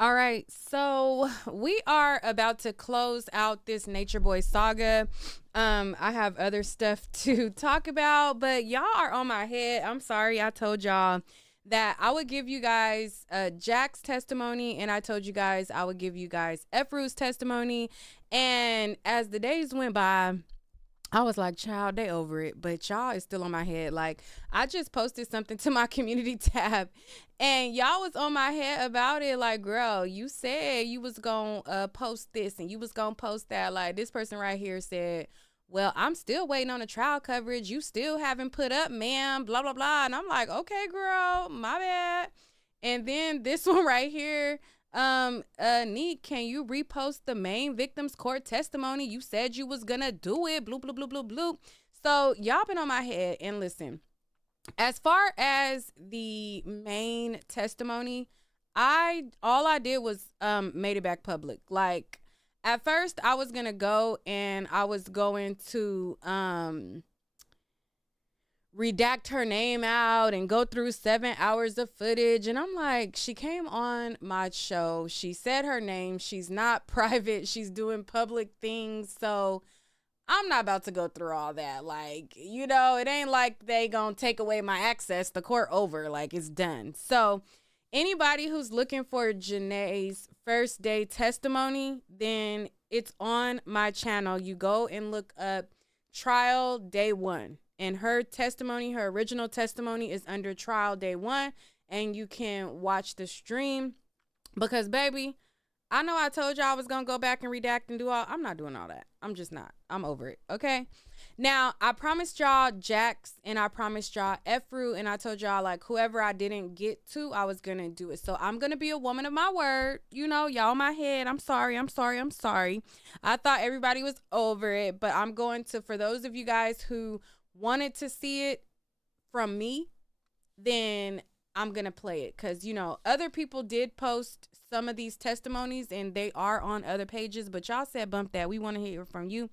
All right, so we are about to close out this Nature Boy saga. I have other stuff to talk about, but y'all are on my head. I'm sorry, I told y'all that I would give you guys Jack's testimony, and I told you guys I would give you guys EFRU's testimony. And as the days went by, I was like, child, they over it. But y'all is still on my head. Like, I just posted something to my community tab and y'all was on my head about it. Like, girl, you said you was going to post this and you was going to post that. Like, this person right here said, well, I'm still waiting on the trial coverage. You still haven't put up, ma'am, blah, blah, blah. And I'm like, okay, girl, my bad. And then this one right here, Neat, can you repost the main victim's court testimony? You said you was gonna do it. Bloop, bloop, bloop, bloop, bloop. So y'all been on my head. And listen, as far as the main testimony, I all I did was made it back public. Like at first I was gonna go and I was going to redact her name out and go through 7 hours of footage. And I'm like, she came on my show. She said her name. She's not private. She's doing public things. So I'm not about to go through all that. Like, you know, it ain't like they gonna take away my access. The court over. Like, it's done. So anybody who's looking for Janae's first day testimony, then it's on my channel. You go and look up trial day 1. And her testimony, her original testimony is under trial day 1. And you can watch the stream. Because, baby, I know I told y'all I was going to go back and redact and do all. I'm not doing all that. I'm just not. I'm over it. Okay? Now, I promised y'all Jax and I promised y'all EFRU. And I told y'all, like, whoever I didn't get to, I was going to do it. So I'm going to be a woman of my word. You know, y'all in my head. I'm sorry. I'm sorry. I'm sorry. I thought everybody was over it. But I'm going to, for those of you guys who wanted to see it from me, then I'm going to play it. Because, you know, other people did post some of these testimonies and they are on other pages. But y'all said bump that. We want to hear from you.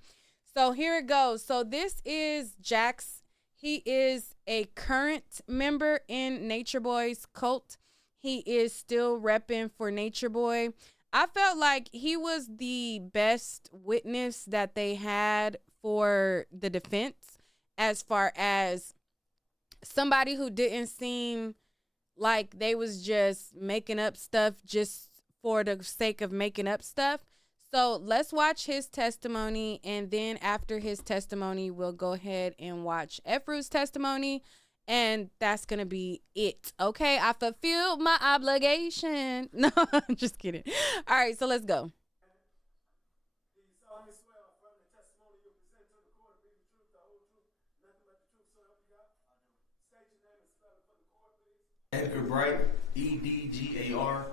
So here it goes. So this is Jax. He is a current member in Nature Boy's cult. He is still repping for Nature Boy. I felt like he was the best witness that they had for the defense, as far as somebody who didn't seem like they was just making up stuff just for the sake of making up stuff. So let's watch his testimony, and then after his testimony, we'll go ahead and watch EFRU's testimony, and that's going to be it. Okay, I fulfilled my obligation. No, I'm just kidding. All right, so let's go. Edgar Bright, EDGARBRIGHT.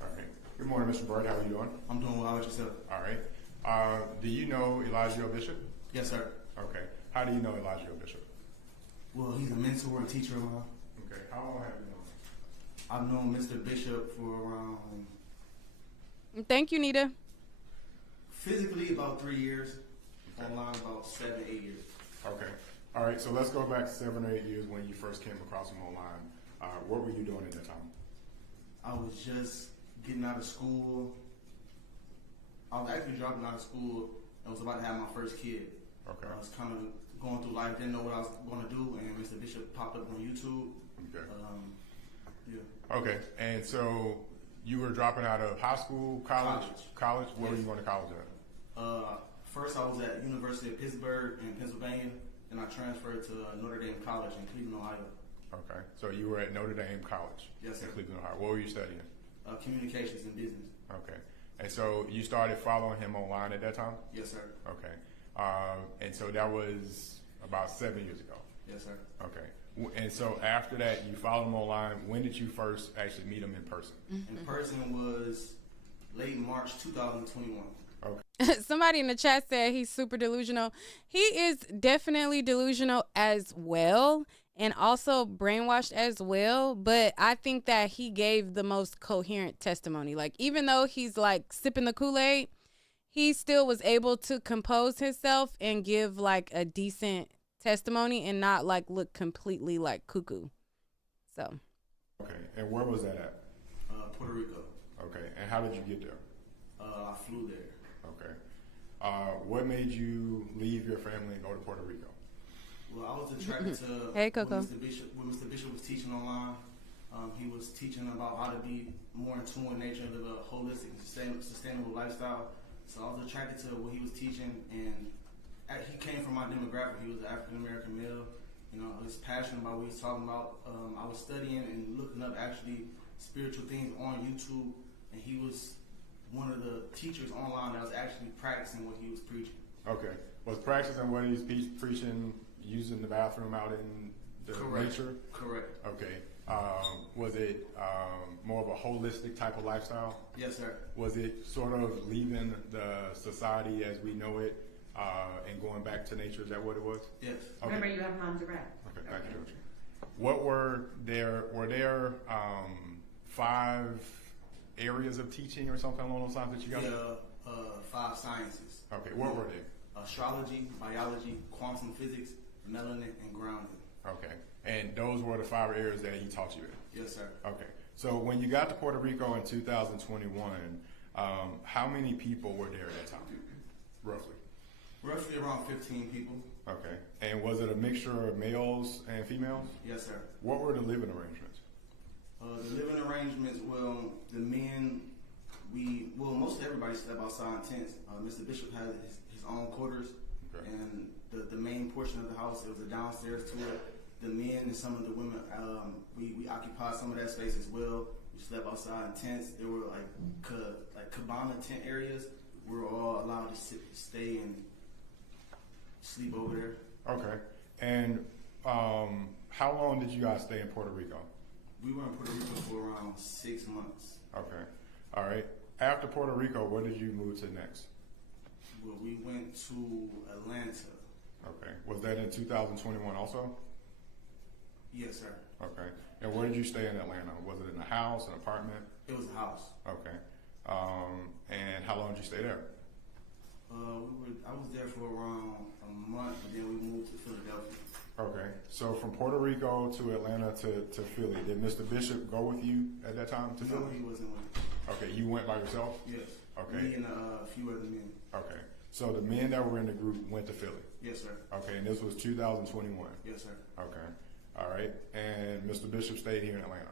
All right. Good morning, Mr. Bright. How are you doing? I'm doing well. How about yourself? All right. Do you know Eligio Bishop? Yes, sir. Okay. How do you know Eligio Bishop? Well, he's a mentor and teacher of mine. Okay. How long have you known him? I've known Mr. Bishop for around, Thank you, Nita. physically about 3 years, online about 7, 8 years. Okay. All right. So let's go back 7 or 8 years when you first came across him online. What were you doing at that time? I was just getting out of school. I was actually dropping out of school. I was about to have my first kid. Okay. I was kind of going through life, didn't know what I was going to do, and Mr. Bishop popped up on YouTube. Okay. Yeah. Okay. And so you were dropping out of high school, college? College? Where were you going to college at? First, I was at University of Pittsburgh in Pennsylvania. Then I transferred to Notre Dame College in Cleveland, Ohio. Okay. So you were at Notre Dame College? Yes, sir. In Cleveland, Ohio. What were you studying? Communications and business. Okay. And so you started following him online at that time? Yes, sir. Okay. And so that was about 7 years ago? Yes, sir. Okay. And so after that, you followed him online. When did you first actually meet him in person? In person was late March 2021. Okay. Somebody in the chat said he's super delusional. He is definitely delusional as well, and also brainwashed as well. But I think that he gave the most coherent testimony. Like, even though he's like sipping the Kool-Aid, he still was able to compose himself and give like a decent testimony and not like look completely like cuckoo. So Okay, and where was that at? Puerto Rico. Okay, and how did you get there? I flew there. Okay. What made you leave your family and go to Puerto Rico? Well, I was attracted to Hey, Coco. When Mr. Bishop was teaching online. He was teaching about how to be more in tune with nature and live a holistic and sustainable lifestyle. So I was attracted to what he was teaching, and he came from my demographic. He was an African American male. You know, I was passionate about what he was talking about. I was studying and looking up actually spiritual things on YouTube, and he was one of the teachers online that was actually practicing what he was preaching. Okay. Was practicing what he's preaching using the bathroom out in the nature? Correct. Okay. Was it more of a holistic type of lifestyle? Yes, sir. Was it sort of leaving the society as we know it and going back to nature? Is that what it was? Yes. Okay. Remember, you have mom's around. Okay, thank you. What were there 5 areas of teaching or something along those lines that you got? Yeah, 5 sciences. Okay, what were they? Astrology, biology, quantum physics, melanin, and grounding. Okay, and those were the 5 areas that he taught you in? Yes, sir. Okay, so when you got to Puerto Rico in 2021, how many people were there at that time, roughly? Roughly around 15 people. Okay, and was it a mixture of males and females? Yes, sir. What were the living arrangements? The living arrangements, well, the men, most everybody slept outside in tents. Mr. Bishop had his own quarters, Okay. and the main portion of the house, it was a downstairs to it. The men and some of the women, we occupied some of that space as well. We slept outside in tents. There were like cabana tent areas. We were all allowed to stay and sleep over there. Okay, and how long did you guys stay in Puerto Rico? We were in Puerto Rico for around 6 months. Okay, all right. After Puerto Rico, where did you move to next? Well, we went to Atlanta. Okay, was that in 2021 also? Yes, sir. Okay, and where did you stay in Atlanta? Was it in a house, an apartment? It was a house. Okay, and how long did you stay there? I was there for around a month, and then we moved to Philadelphia. Okay, so from Puerto Rico to Atlanta to Philly, did Mr. Bishop go with you at that time to Philly? No, he wasn't with me. Okay, you went by yourself? Yes. Okay. Me and a few other men. Okay, so the men that were in the group went to Philly? Yes, sir. Okay, and this was 2021? Yes, sir. Okay, all right, and Mr. Bishop stayed here in Atlanta?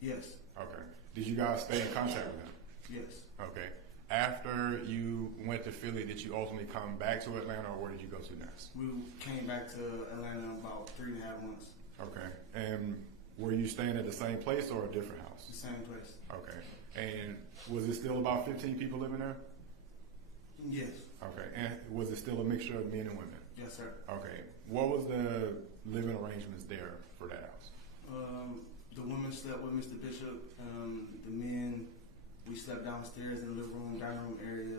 Yes. Okay, did you guys stay in contact with him? Yes. Okay, after you went to Philly, did you ultimately come back to Atlanta, or where did you go to next? We came back to Atlanta in about 3.5 months. Okay, and were you staying at the same place or a different house? The same place. Okay, and was it still about 15 people living there? Yes. Okay, and was it still a mixture of men and women? Yes, sir. Okay, what was the living arrangements there for that house? The women slept with Mr. Bishop. The men, we slept downstairs in the living room, dining room area.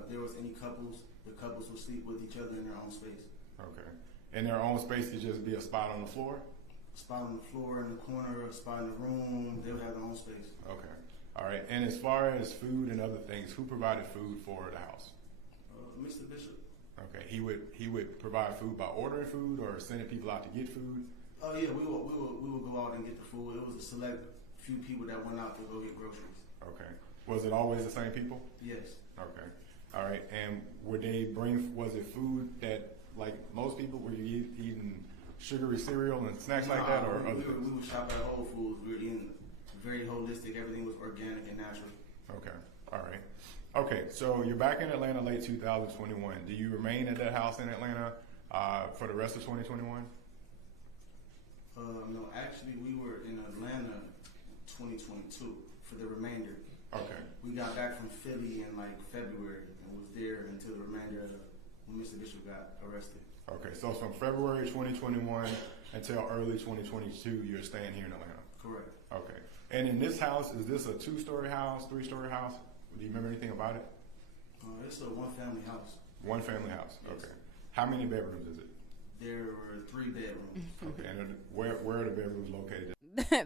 If there was any couples, the couples would sleep with each other in their own space. Okay, and their own space could just be a spot on the floor? A spot on the floor, in the corner, a spot in the room. They would have their own space. Okay, all right, and as far as food and other things, who provided food for the house? Mr. Bishop. Okay, he would provide food by ordering food or sending people out to get food? Oh yeah, we would go out and get the food. It was a select few people that went out to go get groceries. Okay, was it always the same people? Yes. Okay, all right, and was it food that, like most people, were you eating sugary cereal and snacks like that, or other things? We would shop at Whole Foods. We were eating very holistic. Everything was organic and natural. Okay, all right. Okay, so you're back in Atlanta late 2021. Do you remain at that house in Atlanta for the rest of 2021? No, actually, we were in Atlanta 2022 for the remainder. Okay. We got back from Philly in like February and was there until the remainder of when Mr. Bishop got arrested. Okay, so from February 2021 until early 2022, you're staying here in Atlanta? Correct. Okay. And in this house, is this a 2-story house, 3-story house? Do you remember anything about it? It's a one-family house. One family house. Yes. Okay. How many bedrooms is it? There were 3 bedrooms. Okay. And where are the bedrooms located?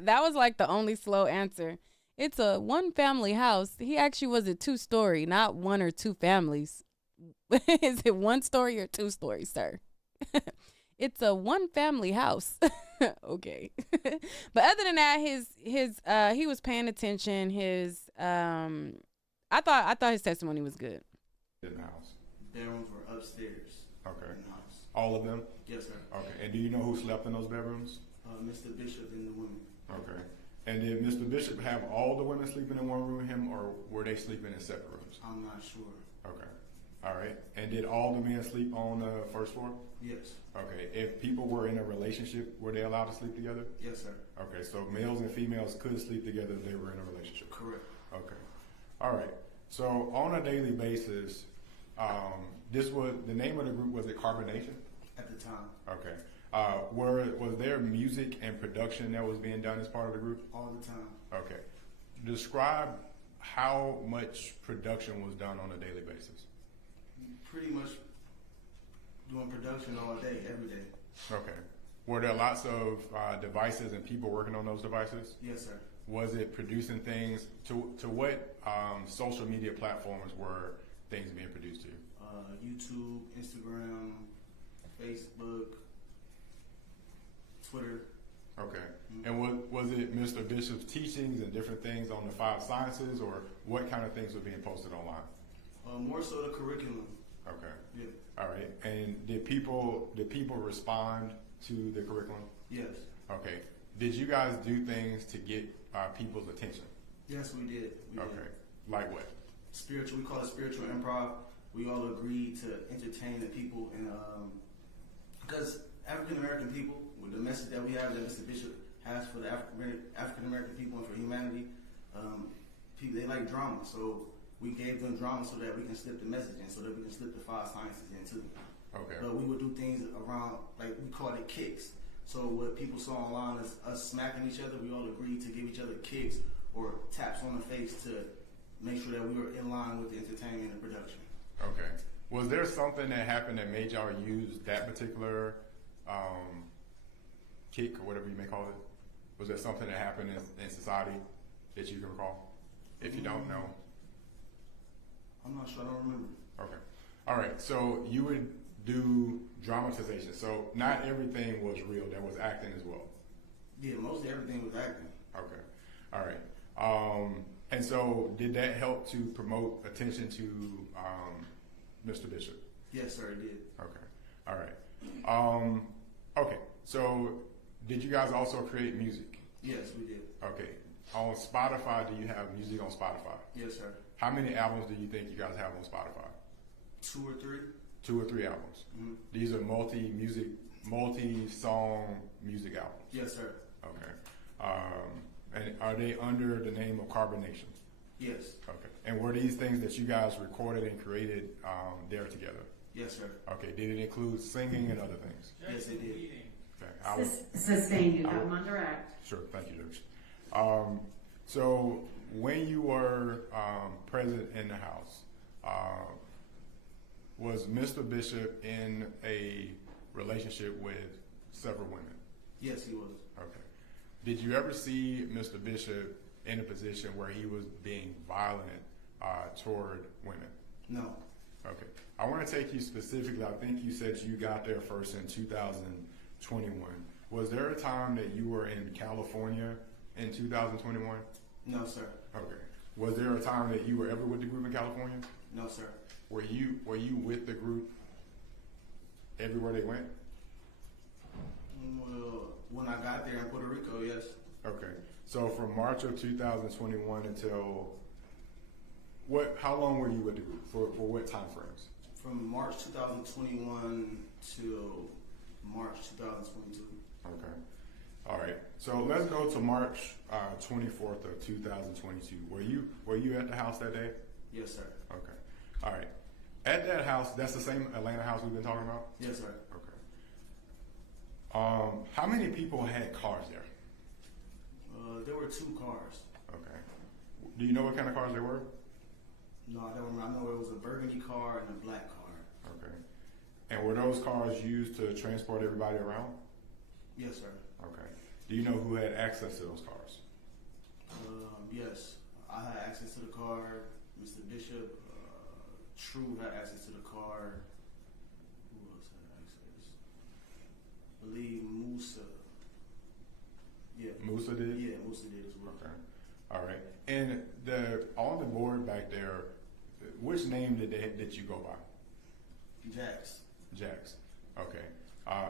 That was like the only slow answer. It's a one family house. He actually was a 2-story, not 1 or 2 families. Is it 1 story or 2 stories, sir? It's a one family house. Okay. But other than that, he was paying attention. I thought his testimony was good. In the house. Bedrooms were upstairs. Okay. In the house. All of them? Yes, sir. Okay. And do you know who slept in those bedrooms? Mr. Bishop and the women. Okay. And did Mr. Bishop have all the women sleeping in one room with him, or were they sleeping in separate rooms? I'm not sure. Okay. All right. And did all the men sleep on the first floor? Yes. Okay. If people were in a relationship, were they allowed to sleep together? Yes, sir. Okay. So males and females could sleep together if they were in a relationship. Correct. Okay. All right. So on a daily basis, this was the name of the group. Was it Carbonation? At the time. Okay. Was there music and production that was being done as part of the group? All the time. Okay. Describe how much production was done on a daily basis. Pretty much doing production all day, every day. Okay. Were there lots of devices and people working on those devices? Yes, sir. Was it producing things to what social media platforms were things being produced to? YouTube, Instagram, Facebook, Twitter. Okay. And was it Mr. Bishop's teachings and different things on the 5 sciences, or what kind of things were being posted online? More so the curriculum. Okay. Yeah. All right. And did people respond to the curriculum? Yes. Okay. Did you guys do things to get people's attention? Yes, we did. Okay. Like what? Spiritual. We call it spiritual improv. We all agreed to entertain the people, and because African American people, with the message that we have, that Mr. Bishop has for the African American people and for humanity, people, they like drama. So we gave them drama so that we can slip the message in, so that we can slip the 5 sciences in too. Okay. But we would do things around, like we called it kicks. So what people saw online is us smacking each other. We all agreed to give each other kicks or taps on the face to make sure that we were in line with the entertainment and production. Okay. Was there something that happened that made y'all use that particular kick, or whatever you may call it? Was there something that happened in society that you can recall? If you don't know. I'm not sure. I don't remember. Okay. All right. So you would do dramatization. So not everything was real. There was acting as well. Yeah, mostly everything was acting. Okay. All right. And so did that help to promote attention to Mr. Bishop? Yes, sir, it did. Okay. All right. Okay. So did you guys also create music? Yes, we did. Okay. On Spotify, do you have music on Spotify? Yes, sir. How many albums do you think you guys have on Spotify? 2 or 3. 2 or 3 albums. Mm-hmm. These are multi-song music albums. Yes, sir. Okay. And are they under the name of Carbonation? Yes. Okay. And were these things that you guys recorded and created there together? Yes, sir. Okay. Did it include singing and other things? Yes, it did. Okay. Sustained. You have them on direct. Sure. Thank you, Judge. So when you were present in the house, was Mr. Bishop in a relationship with several women? Yes, he was. Okay. Did you ever see Mr. Bishop in a position where he was being violent toward women? No. Okay. I want to take you specifically. I think you said you got there first in 2021. Was there a time that you were in California in 2021? No, sir. Okay. Was there a time that you were ever with the group in California? No, sir. Were you with the group everywhere they went? Well, when I got there in Puerto Rico, yes. Okay. So from March of 2021 until how long were you with the group? For what time frames? From March 2021 till March 2022. Okay. All right. So let's go to March 24th of 2022. Were you at the house that day? Yes, sir. Okay. All right. At that house, that's the same Atlanta house we've been talking about? Yes, sir. Okay. How many people had cars there? There were 2 cars. Okay. Do you know what kind of cars they were? No, I don't remember. I know it was a burgundy car and a black car. Okay. And were those cars used to transport everybody around? Yes, sir. Okay. Do you know who had access to those cars? Yes. I had access to the car. Mr. Bishop, True had access to the car. Who else had access? believe Musa. Yeah. Musa did? Yeah, Musa did as well. Okay. All right. And on the board back there, which name did you go by? Jax. Jax. Okay.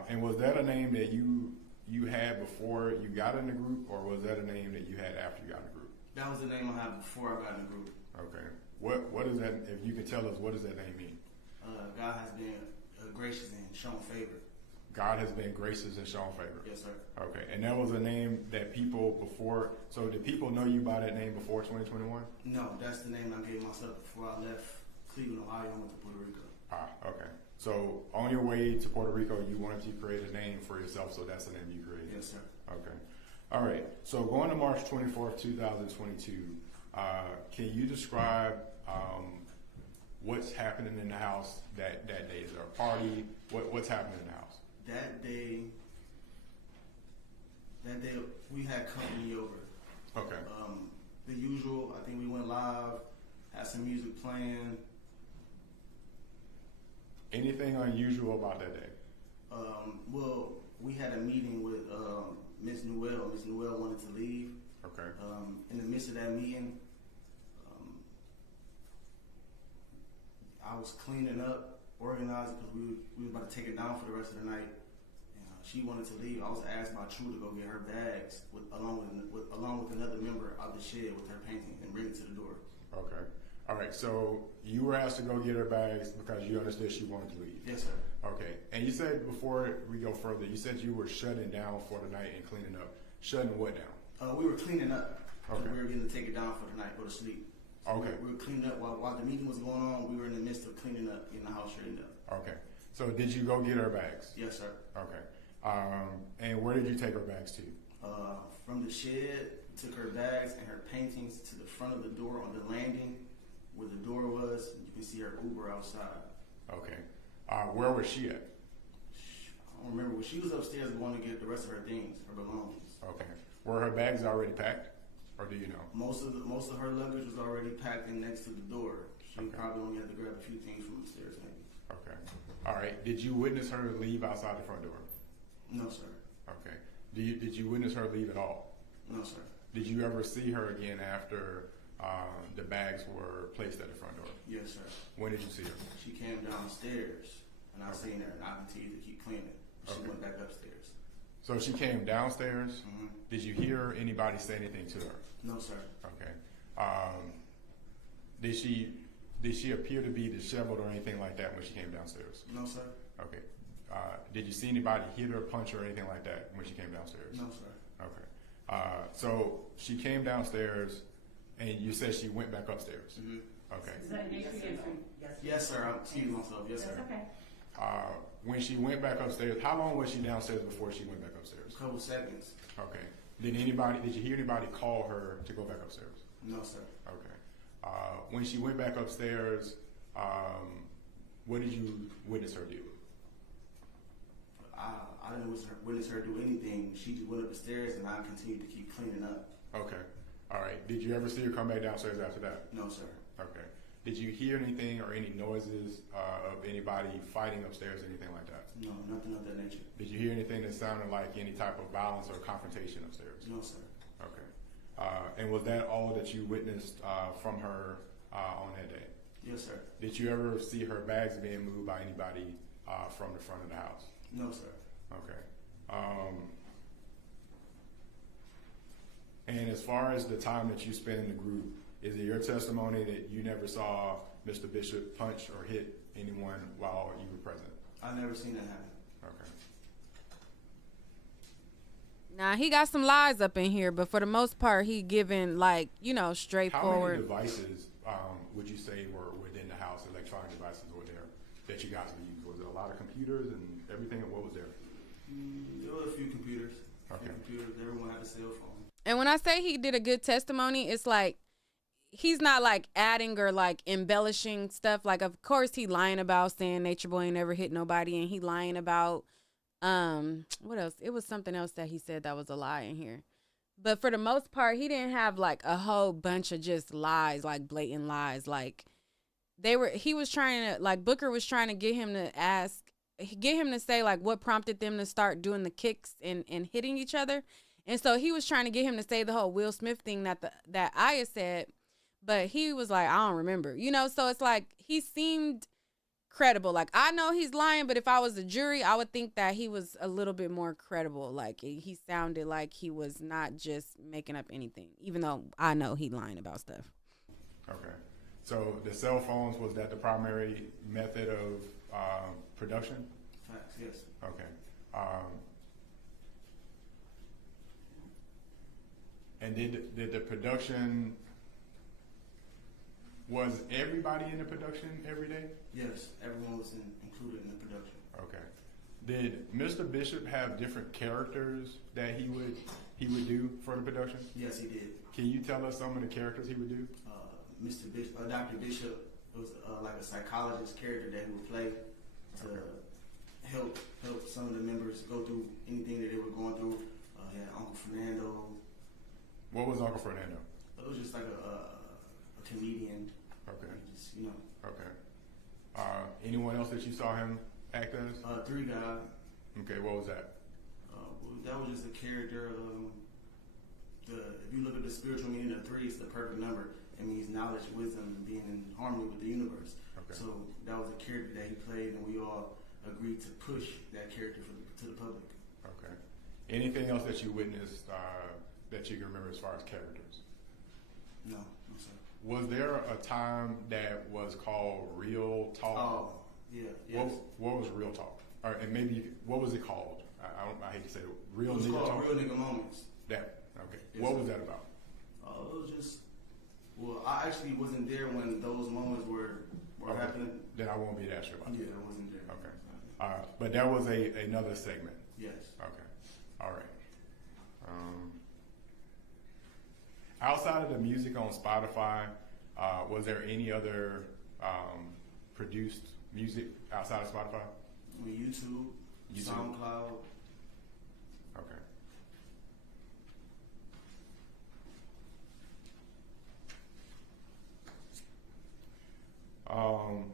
And was that a name that you had before you got in the group, or was that a name that you had after you got in the group? That was the name I had before I got in the group. Okay. What is that? If you can tell us, what does that name mean? God has been gracious and shown favor. God has been gracious and shown favor. Yes, sir. Okay. And that was a name that people before. So did people know you by that name before 2021? No, that's the name I gave myself before I left Cleveland, Ohio, and went to Puerto Rico. Okay. So on your way to Puerto Rico, you wanted to create a name for yourself, so that's the name you created? Yes, sir. Okay. All right. So going to March 24th, 2022, can you describe what's happening in the house that day? Is there a party? What's happening in the house? That day we had company over. Okay. The usual, I think we went live, had some music playing. Anything unusual about that day? Well, we had a meeting with Miss Newell. Miss Newell wanted to leave. Okay. In the midst of that meeting, I was cleaning up, organizing, because we were about to take it down for the rest of the night. And she wanted to leave. I was asked by True to go get her bags along with another member of the shed with her painting and bring it to the door. Okay. All right. So you were asked to go get her bags because you understood she wanted to leave. Yes, sir. Okay. And you said, before we go further, you said you were shutting down for the night and cleaning up. Shutting what down? We were cleaning up. Okay. We were going to take it down for the night, go to sleep. So Okay. We were cleaning up while the meeting was going on. We were in the midst of cleaning up, getting the house straightened up. Okay. So did you go get her bags? Yes, sir. Okay. And where did you take her bags to? From the shed, took her bags and her paintings to the front of the door on the landing where the door was. You can see her Uber outside. Okay. Where was she at? I don't remember. She was upstairs going to get the rest of her things, her belongings. Okay. Were her bags already packed, or do you know? Most of her luggage was already packed in next to the door. She Okay. probably only had to grab a few things from upstairs, maybe. Okay. All right. Did you witness her leave outside the front door? No, sir. Okay. Did you witness her leave at all? No, sir. Did you ever see her again after the bags were placed at the front door? Yes, sir. When did you see her? She came downstairs, and I seen her, and I continued to keep cleaning. She Okay. went back upstairs. So she came downstairs. Mm-hmm. Did you hear anybody say anything to her? No, sir. Okay. Did she appear to be disheveled or anything like that when she came downstairs? No, sir. Okay. Did you see anybody hit her, punch her, or anything like that when she came downstairs? No, sir. Okay. So she came downstairs, and you said she went back upstairs. Mm-hmm. Okay. Is that an issue? Yes, sir. I'm excusing myself. Yes, sir. That's okay. When she went back upstairs, how long was she downstairs before she went back upstairs? A couple seconds. Okay. Did you hear anybody call her to go back upstairs? No, sir. Okay. When she went back upstairs, what did you witness her do? I didn't witness her do anything. She just went up the stairs, and I continued to keep cleaning up. Okay. All right. Did you ever see her come back downstairs after that? No, sir. Okay. Did you hear anything or any noises of anybody fighting upstairs, anything like that? No, nothing of that nature. Did you hear anything that sounded like any type of violence or confrontation upstairs? No, sir. Okay. And was that all that you witnessed from her on that day? Yes, sir. Did you ever see her bags being moved by anybody from the front of the house? No, sir. Okay. And as far as the time that you spent in the group, is it your testimony that you never saw Mr. Bishop punch or hit anyone while you were present? I never seen that happen. Okay. Nah, he got some lies up in here, but for the most part, he giving How straightforward. many devices would you say were within the house, electronic devices were there that you guys would use? Was it a lot of computers and everything, or what was there? There were a few computers. Okay. Everyone had a cell phone. And when I say he did a good testimony, it's like he's not like adding or like embellishing stuff. Like, of course, he lying about saying Nature Boy ain't never hit nobody, and he lying about what else? It was something else that he said that was a lie in here. But for the most part, he didn't have like a whole bunch of just lies, like blatant lies. Like he was trying to, like Booker was trying to get him to ask get him to say like what prompted them to start doing the kicks and hitting each other. And so he was trying to get him to say the whole Will Smith thing that Aya said, but he was like, I don't remember, you know? So it's like, he seemed credible. Like, I know he's lying, but if I was the jury, I would think that he was a little bit more credible. Like, he sounded like he was not just making up anything, even though I know he lying about stuff. Okay. So the cell phones, was that the primary method of production? Facts, yes. Okay. And did the production, was everybody in the production every day? Yes, everyone was included in the production. Okay. Did Mr. Bishop have different characters that he would do for the production? Yes, he did. Can you tell us some of the characters he would do? Mr. Bishop, Dr. Bishop was like a psychologist character that he would play to help some of the members go through anything that they were going through. He had Uncle Fernando. What was Uncle Fernando? It was just like a comedian. Okay. Just, Okay. Anyone else that you saw him act as? 3 Guy. Okay, what was that? That was just a character. If you look at the spiritual meaning of 3, it's the perfect number. It means knowledge, wisdom, and being in harmony with the universe. Okay. So that was a character that he played, and we all agreed to push that character to the public. Okay. Anything else that you witnessed that you can remember as far as characters? No, sir. Was there a time that was called Real Talk? Oh, yeah. Yes. What was Real Talk? And maybe what was it called? I hate to say it. Real It was Nigga called Talk? Real Nigga Moments. That, okay. Yes, what sir. was that about? It was just, I actually wasn't there when those moments were Okay. happening. Then I won't be to ask you about that. Yeah, I wasn't there. Okay. But that was another segment. Yes. Okay. All right. Outside of the music on Spotify, was there any other produced music outside of Spotify? On YouTube, SoundCloud. Okay.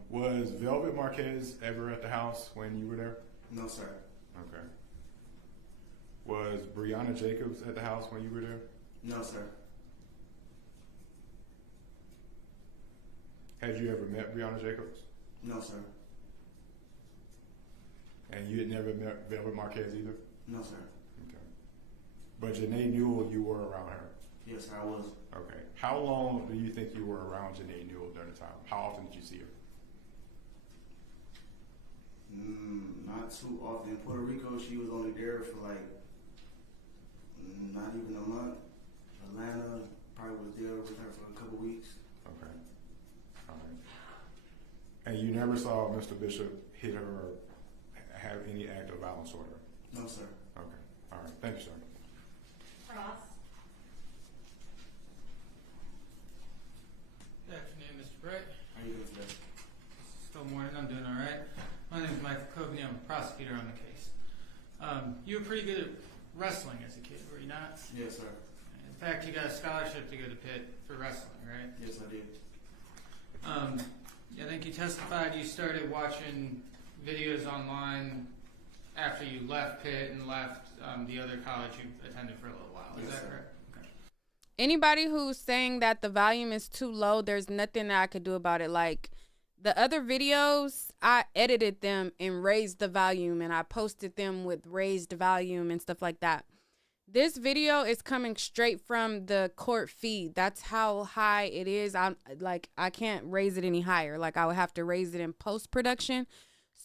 Was Velvet Marquez ever at the house when you were there? No, sir. Okay. Was Brianna Jacobs at the house when you were there? No, sir. Had you ever met Brianna Jacobs? No, sir. And you had never met Velvet Marquez either? No, sir. Okay. But Janae Newell, you were around her? Yes, sir, I was. Okay. How long do you think you were around Janae Newell during the time? How often did you see her? Not too often. In Puerto Rico, she was only there for like not even a month. Atlanta, probably was there with her for a couple weeks. Okay. All right. And you never saw Mr. Bishop hit her or have any act of violence toward her? No, sir. Okay. All right. Thank you, sir. Ross? Good afternoon, Mr. Britt. How you doing today? Still morning. I'm doing all right. My name is Michael Coveney. I'm a prosecutor on the case. You were pretty good at wrestling as a kid, were you not? Yes, sir. In fact, you got a scholarship to go to Pitt for wrestling, right? Yes, I did. I think you testified you started watching videos online after you left Pitt and left the other college you attended for a little while. Is Yes, that sir. correct? Okay. Anybody who's saying that the volume is too low, there's nothing that I could do about it. Like, the other videos, I edited them and raised the volume, and I posted them with raised volume and stuff like that. This video is coming straight from the court feed. That's how high it is. I can't raise it any higher. Like, I would have to raise it in post-production.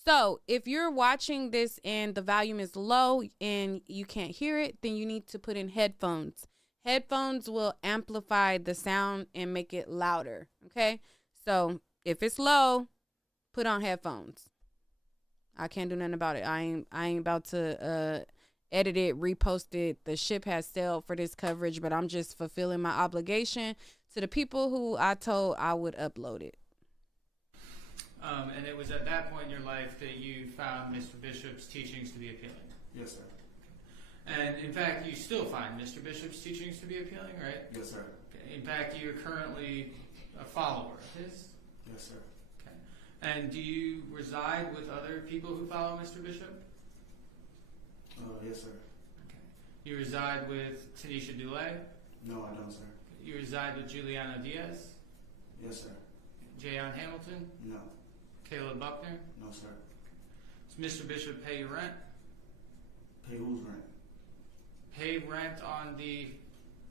So if you're watching this and the volume is low and you can't hear it, then you need to put in headphones. Headphones will amplify the sound and make it louder. Okay? So if it's low, put on headphones. I can't do nothing about it. I ain't about to edit it, repost it. The ship has sailed for this coverage, but I'm just fulfilling my obligation to the people who I told I would upload it. And it was at that point in your life that you found Mr. Bishop's teachings to be appealing. Yes, sir. And in fact, you still find Mr. Bishop's teachings to be appealing, right? Yes, sir. Okay. In fact, you're currently a follower of his. Yes, sir. Okay. And do you reside with other people who follow Mr. Bishop? Yes, sir. Okay. You reside with Tanisha Dulé? No, I don't, sir. You reside with Juliano Diaz? Yes, sir. Jayon Hamilton? No. Caleb Buckner? No, sir. Does Mr. Bishop pay your rent? Pay whose rent? Pay rent on the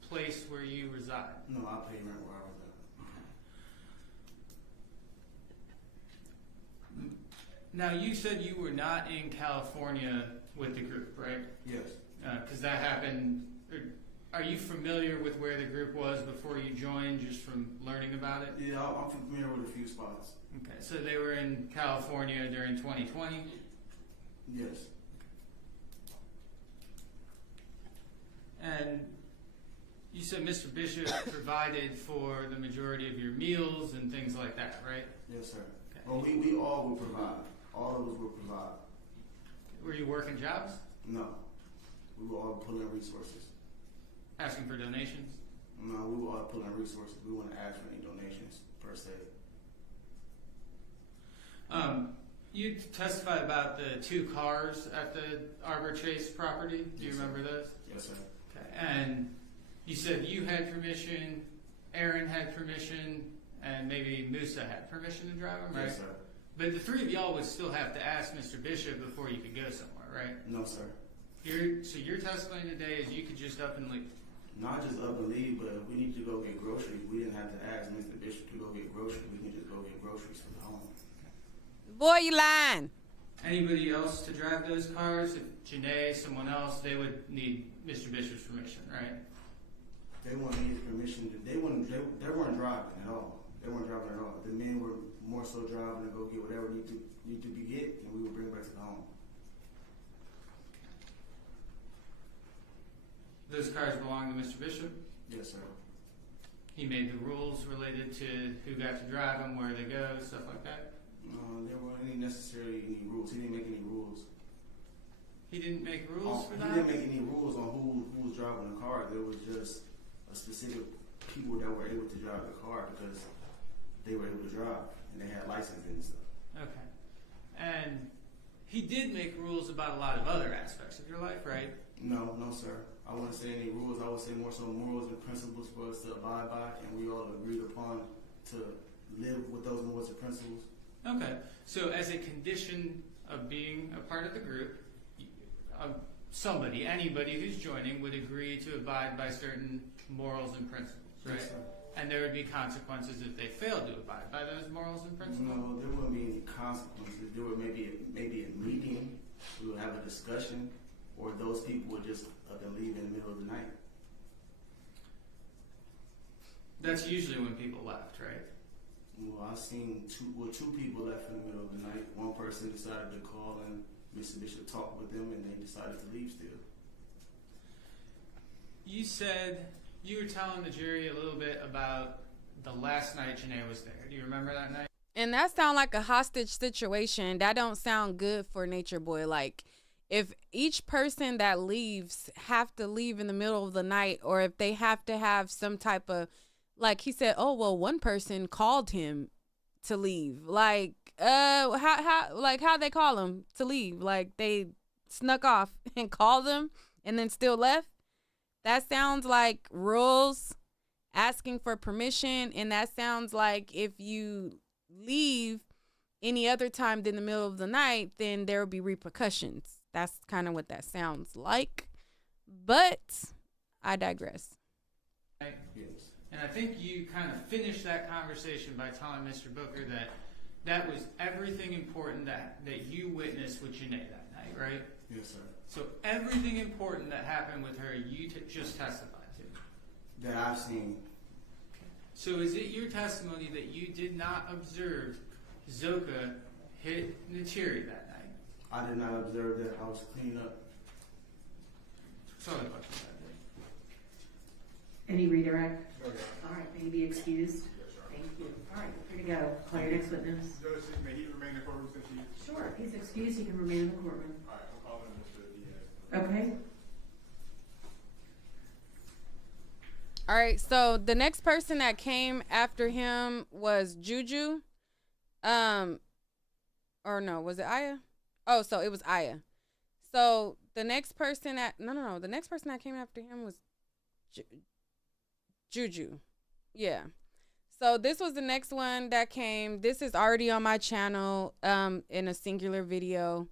place where you reside? No, I pay rent where I reside. Now, you said you were not in California with the group, right? Yes. Because that happened. Are you familiar with where the group was before you joined, just from learning about it? Yeah, I'm familiar with a few spots. Okay, so they were in California during 2020? Yes. And you said Mr. Bishop provided for the majority of your meals and things like that, right? Yes, sir. Okay. Well, we all will provide. All of us will provide. Were you working jobs? No. We will all pull in resources. Asking for donations? No, we will all pull in resources. We wouldn't ask for any donations, per se. You testified about the 2 cars at the Arbor Chase property. Do you Yes, remember those? Yes, sir. Okay. And you said you had permission, Aaron had permission, and maybe Musa had permission to drive them, right? Yes, sir. But the 3 of y'all would still have to ask Mr. Bishop before you could go somewhere, right? No, sir. So your testimony today is you could just up and leave. Not just up and leave, but if we need to go get groceries, we didn't have to ask Mr. Bishop to go get groceries. We can just go get groceries from home. Boy, you lying. Anybody else to drive those cars? If Janae, someone else, they would need Mr. Bishop's permission, right? They wouldn't need his permission. They weren't driving at all. They weren't driving at all. The men were more so driving to go get whatever need to be get, and we would bring it back to the home. Those cars belong to Mr. Bishop. Yes, sir. He made the rules related to who got to drive them, where they go, stuff like that. There weren't necessarily any rules. He didn't make any rules. He didn't make rules for He that? didn't make any rules on who was driving the car. There was just a specific people that were able to drive the car because they were able to drive and they had license and stuff. Okay. And he did make rules about a lot of other aspects of your life, right? No, sir. I wouldn't say any rules. I would say more so morals and principles for us to abide by, and we all agreed upon to live with those morals and principles. Okay. So as a condition of being a part of the group, anybody who's joining would agree to abide by certain morals and principles, right? Yes, sir. And there would be consequences if they failed to abide by those morals and principles? No, there wouldn't be any consequences. There would maybe a meeting. We would have a discussion, or those people would just up and leave in the middle of the night. That's usually when people left, right? Well, I've seen two people left in the middle of the night. One person decided to call and Mr. Bishop talked with them, and they decided to leave still. You said you were telling the jury a little bit about the last night Janae was there. Do you remember that night? And that sound like a hostage situation. That don't sound good for Nature Boy. Like, if each person that leaves have to leave in the middle of the night, or if they have to have some type of, like he said, oh, well, one person called him to leave. Like, how they call him to leave? Like, they snuck off and called him and then still left? That sounds like rules, asking for permission, and that sounds like if you leave any other time than the middle of the night, then there will be repercussions. That's kind of what that sounds like. But I digress. Right. Yes. And I think you kind of finished that conversation by telling Mr. Booker that was everything important that you witnessed with Janae that night, right? Yes, sir. So everything important that happened with her, you just testified to. That I've seen. So is it your testimony that you did not observe Zoka hit Natiri that night? I did not observe that. I was cleaning up. Sorry about that. Any redirect? Okay. All right, may you be excused? Yes, sir. Thank you. All right, here to go. Call your next witness. Judge, may he remain in the courtroom since he... Sure, if he's excused, he can remain in the courtroom. All right, I'm calling Mr. Diaz. Okay. All right, so the next person that came after him was Juju. or no, was it Aya? Oh, so it was Aya. So the next person the next person that came after him was Juju. Yeah. So this was the next one that came. This is already on my channel in a singular video.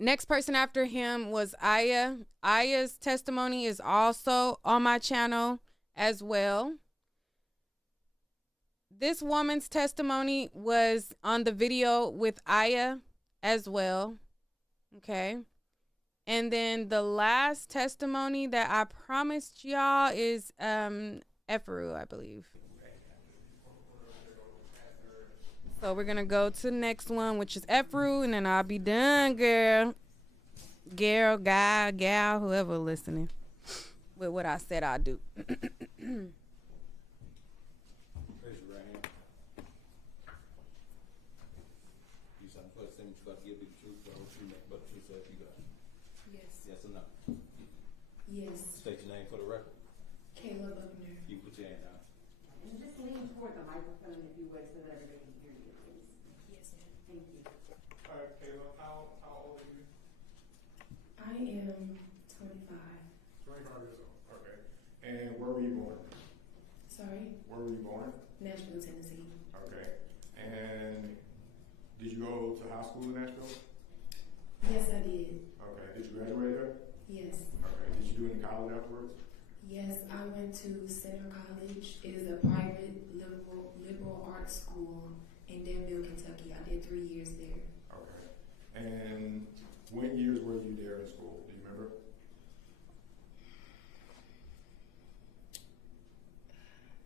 Next person after him was Aya. Aya's testimony is also on my channel as well. This woman's testimony was on the video with Aya as well. Okay. And then the last testimony that I promised y'all is EFRU, I believe. So we're going to go to the next one, which is EFRU, and then I'll be done, girl. Girl, guy, gal, whoever listening with what I said I'll do. Raise your right hand. You sound like saying you got to give me the truth, but the truth says you got it. Yes. Yes or no? Yes. State your name for the record. Kayla Buckner. You put your hand down. And just lean toward the microphone if you would so that everybody can hear you, please. Yes, ma'am. Thank you. All right, Kayla, how old are you? I am 25. 25 years old. Okay. And where were you born? Sorry? Where were you born? Nashville, Tennessee. Okay. And did you go to high school in Nashville? Yes, I did. Okay. Did you graduate there? Yes. Okay. Did you do any college afterwards? Yes, I went to Center College. It is a private liberal arts school in Danville, Kentucky. I did 3 years there. Okay. And what years were you there in school? Do you remember?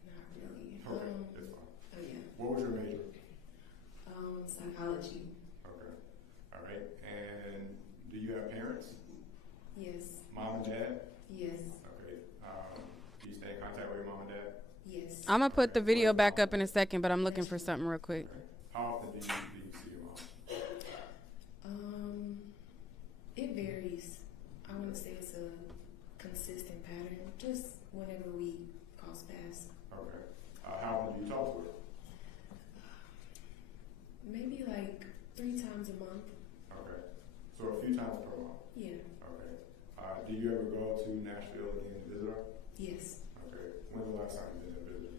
Not really. Okay, that's fine. Oh, yeah. What was your major? Psychology. Okay. All right. And do you have parents? Yes. Mom and dad? Yes. Okay. Do you stay in contact with your mom and dad? Yes. I'm going to put the video back up in a second, but I'm looking for something real quick. Okay. How often do you see your mom? It varies. I wouldn't say it's a consistent pattern. Just whenever we cross paths. Okay. How often do you talk to her? Maybe like 3 times a month. Okay. So a few times per month? Yeah. Okay. Do you ever go to Nashville again to visit her? Yes. Okay. When's the last time you've been to visit her?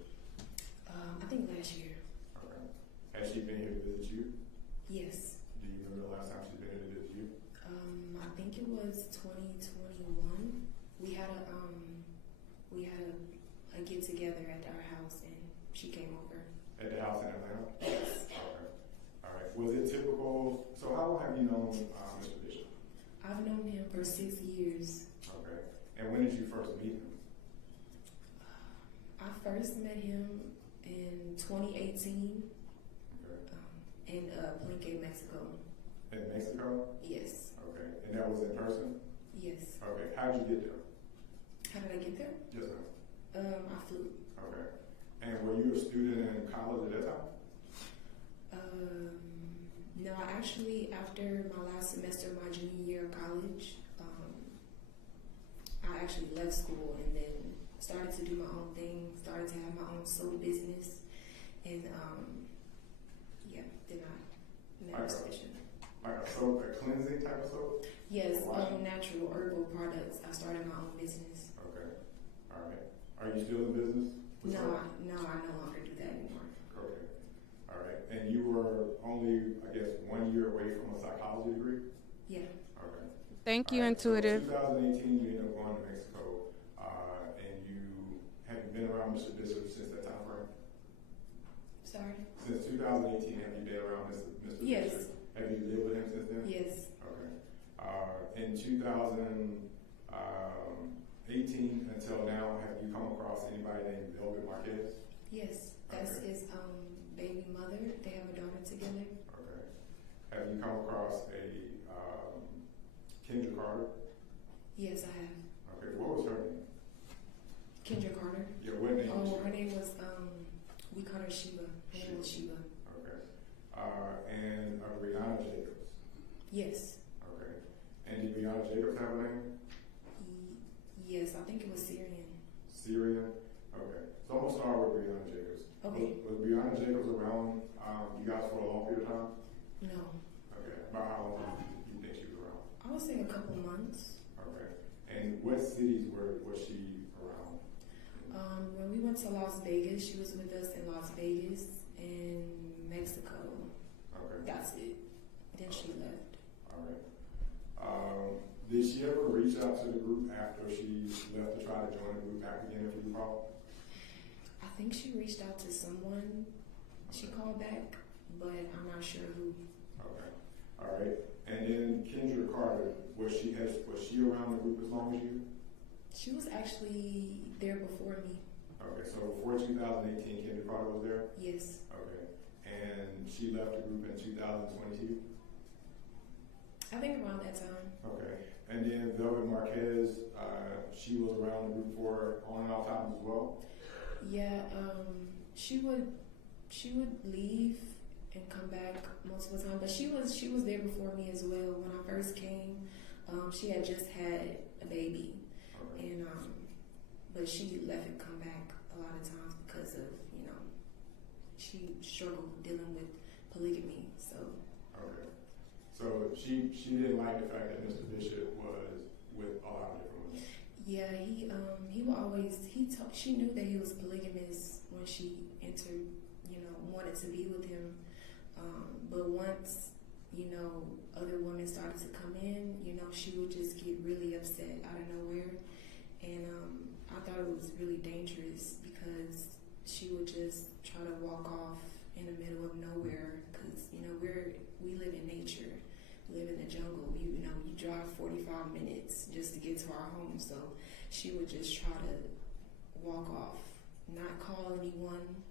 I think last year. Okay. Has she been here to visit you? Yes. Do you remember the last time she's been here to visit you? I think it was 2021. We had a get together at our house and she came over. At the house in Atlanta? Yes. Okay. All right. Was it typical? So how long have you known Mr. Bishop? I've known him for 6 years. Okay. And when did you first meet him? I first met him in 2018 Okay. in Palenque, Mexico. In Mexico? Yes. Okay. And that was in person? Yes. Okay. How did you get there? How did I get there? Yes, ma'am. I flew. Okay. And were you a student in college at that time? No, actually, after my last semester of my junior year of college, I actually left school and then started to do my own thing, started to have my own soap business, and yeah, then I met Mr. Bishop. Like a soap, a cleansing type of soap? Yes, Washing? natural herbal products. I started my own business. Okay. All right. Are you still in business? with No, soap? I no longer do that anymore. Okay. All right. And you were only, I guess, 1 year away from a psychology degree? Yeah. Okay. Thank you, All right, Intuitive. So 2018, you ended up going to Mexico, and you haven't been around Mr. Bishop since that time frame? Sorry. Since 2018, have you been around Mr. Yes. Bishop? Have you lived with him since then? Yes. Okay. In 2018 until now, have you come across anybody named Velvet Marquez? Yes. That's Okay. his baby mother. They have a daughter together. Okay. Have you come across a Kendra Carter? Yes, I have. Okay. What was her name? Kendra Carter. Yeah, what name was Oh, she? her name was we called her Sheba. Her name was Sheba. Okay. And Brianna Jacobs? Yes. Okay. And did Brianna Jacobs have a name? Yes, I think it was Syrian. Syrian? Okay. So I'm going to start with Brianna Jacobs. Okay. Was Brianna Jacobs around you guys for a long period of time? No. Okay. About how long do you think she was around? I would say a couple months. Okay. And what cities was she around? When we went to Las Vegas, she was with us in Las Vegas and Mexico. Okay. That's it. Then she left. All right. Did she ever reach out to the group after she left to try to join the group back again, if you recall? I think she reached out to someone. She called back, but I'm not sure who. Okay. All right. And then Kendra Carter, was she around the group as long as you? She was actually there before me. Okay. So before 2018, Kendra Carter was there? Yes. Okay. And she left the group in 2022? I think around that time. Okay. And then Velvet Marquez, she was around the group for on and off times as well? Yeah, she would leave and come back multiple times, but she was there before me as well. When I first came, she had just had a baby, Okay. and but she left and come back a lot of times because of she struggled dealing with polygamy. So Okay. So she didn't like the fact that Mr. Bishop was with a lot of different women. yeah, he would always she knew that he was polygamous when she entered, wanted to be with him. But once, other women started to come in, she would just get really upset out of nowhere. And I thought it was really dangerous because she would just try to walk off in the middle of nowhere because, we live in nature, we live in the jungle. You drive 45 minutes just to get to our home. So she would just try to walk off, not call anyone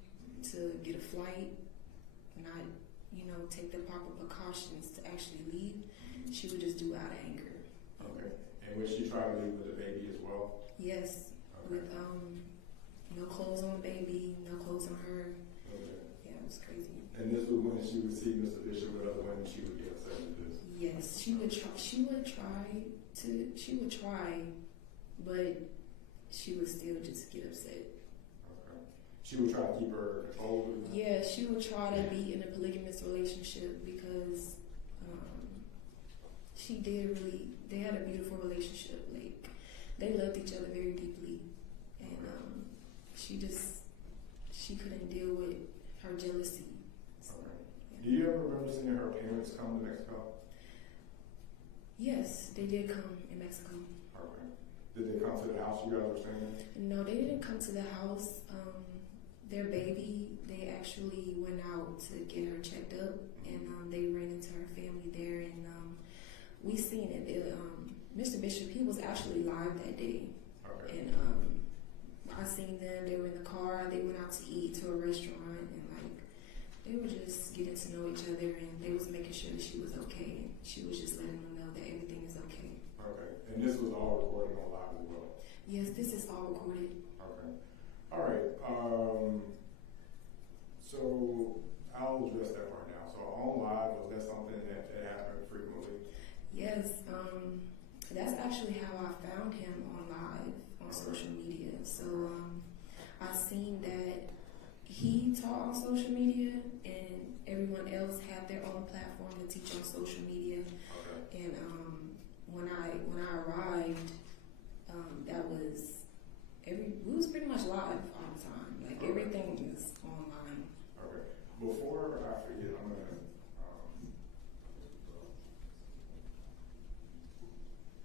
to get a flight, not, take the proper precautions to actually leave. She would just do it out of anger. Okay. And would she try to leave with the baby as well? Yes, Okay. with no clothes on the baby, no clothes on her. Okay. Yeah, it was crazy. And this was when she would see Mr. Bishop with other women, she would get upset with this. Yes, she would try, but she would still just get upset. Okay. She would try to keep her control with it? Yeah, she would try to be in a polygamous relationship because they had a beautiful relationship. Like, they loved each other very deeply. And she couldn't deal with her jealousy. So, Okay. yeah. Do you ever remember seeing her parents come to Mexico? Yes, they did come in Mexico. Okay. Did they come to the house you guys were staying in? No, they didn't come to the house. Their baby, they actually went out to get her checked up, and they ran into her family there, and we seen it. Mr. Bishop, he was actually live that day, Okay. and I seen them. They were in the car. They went out to eat to a restaurant, and they were just getting to know each other, and they was making sure that she was okay, and she was just letting them know that everything is okay. Okay. And this was all recorded on live as well? Yes, this is all recorded. Okay. All right. So I'll address that part now. So on live, was that something that happened frequently? Yes, that's actually how I found him on live on social media. So I seen that he taught on social media, and everyone else had their own platform to teach on social media. Okay. And when I arrived, we was pretty much live all the time. Like, Okay. everything is online. Okay. Before I forget, I'm gonna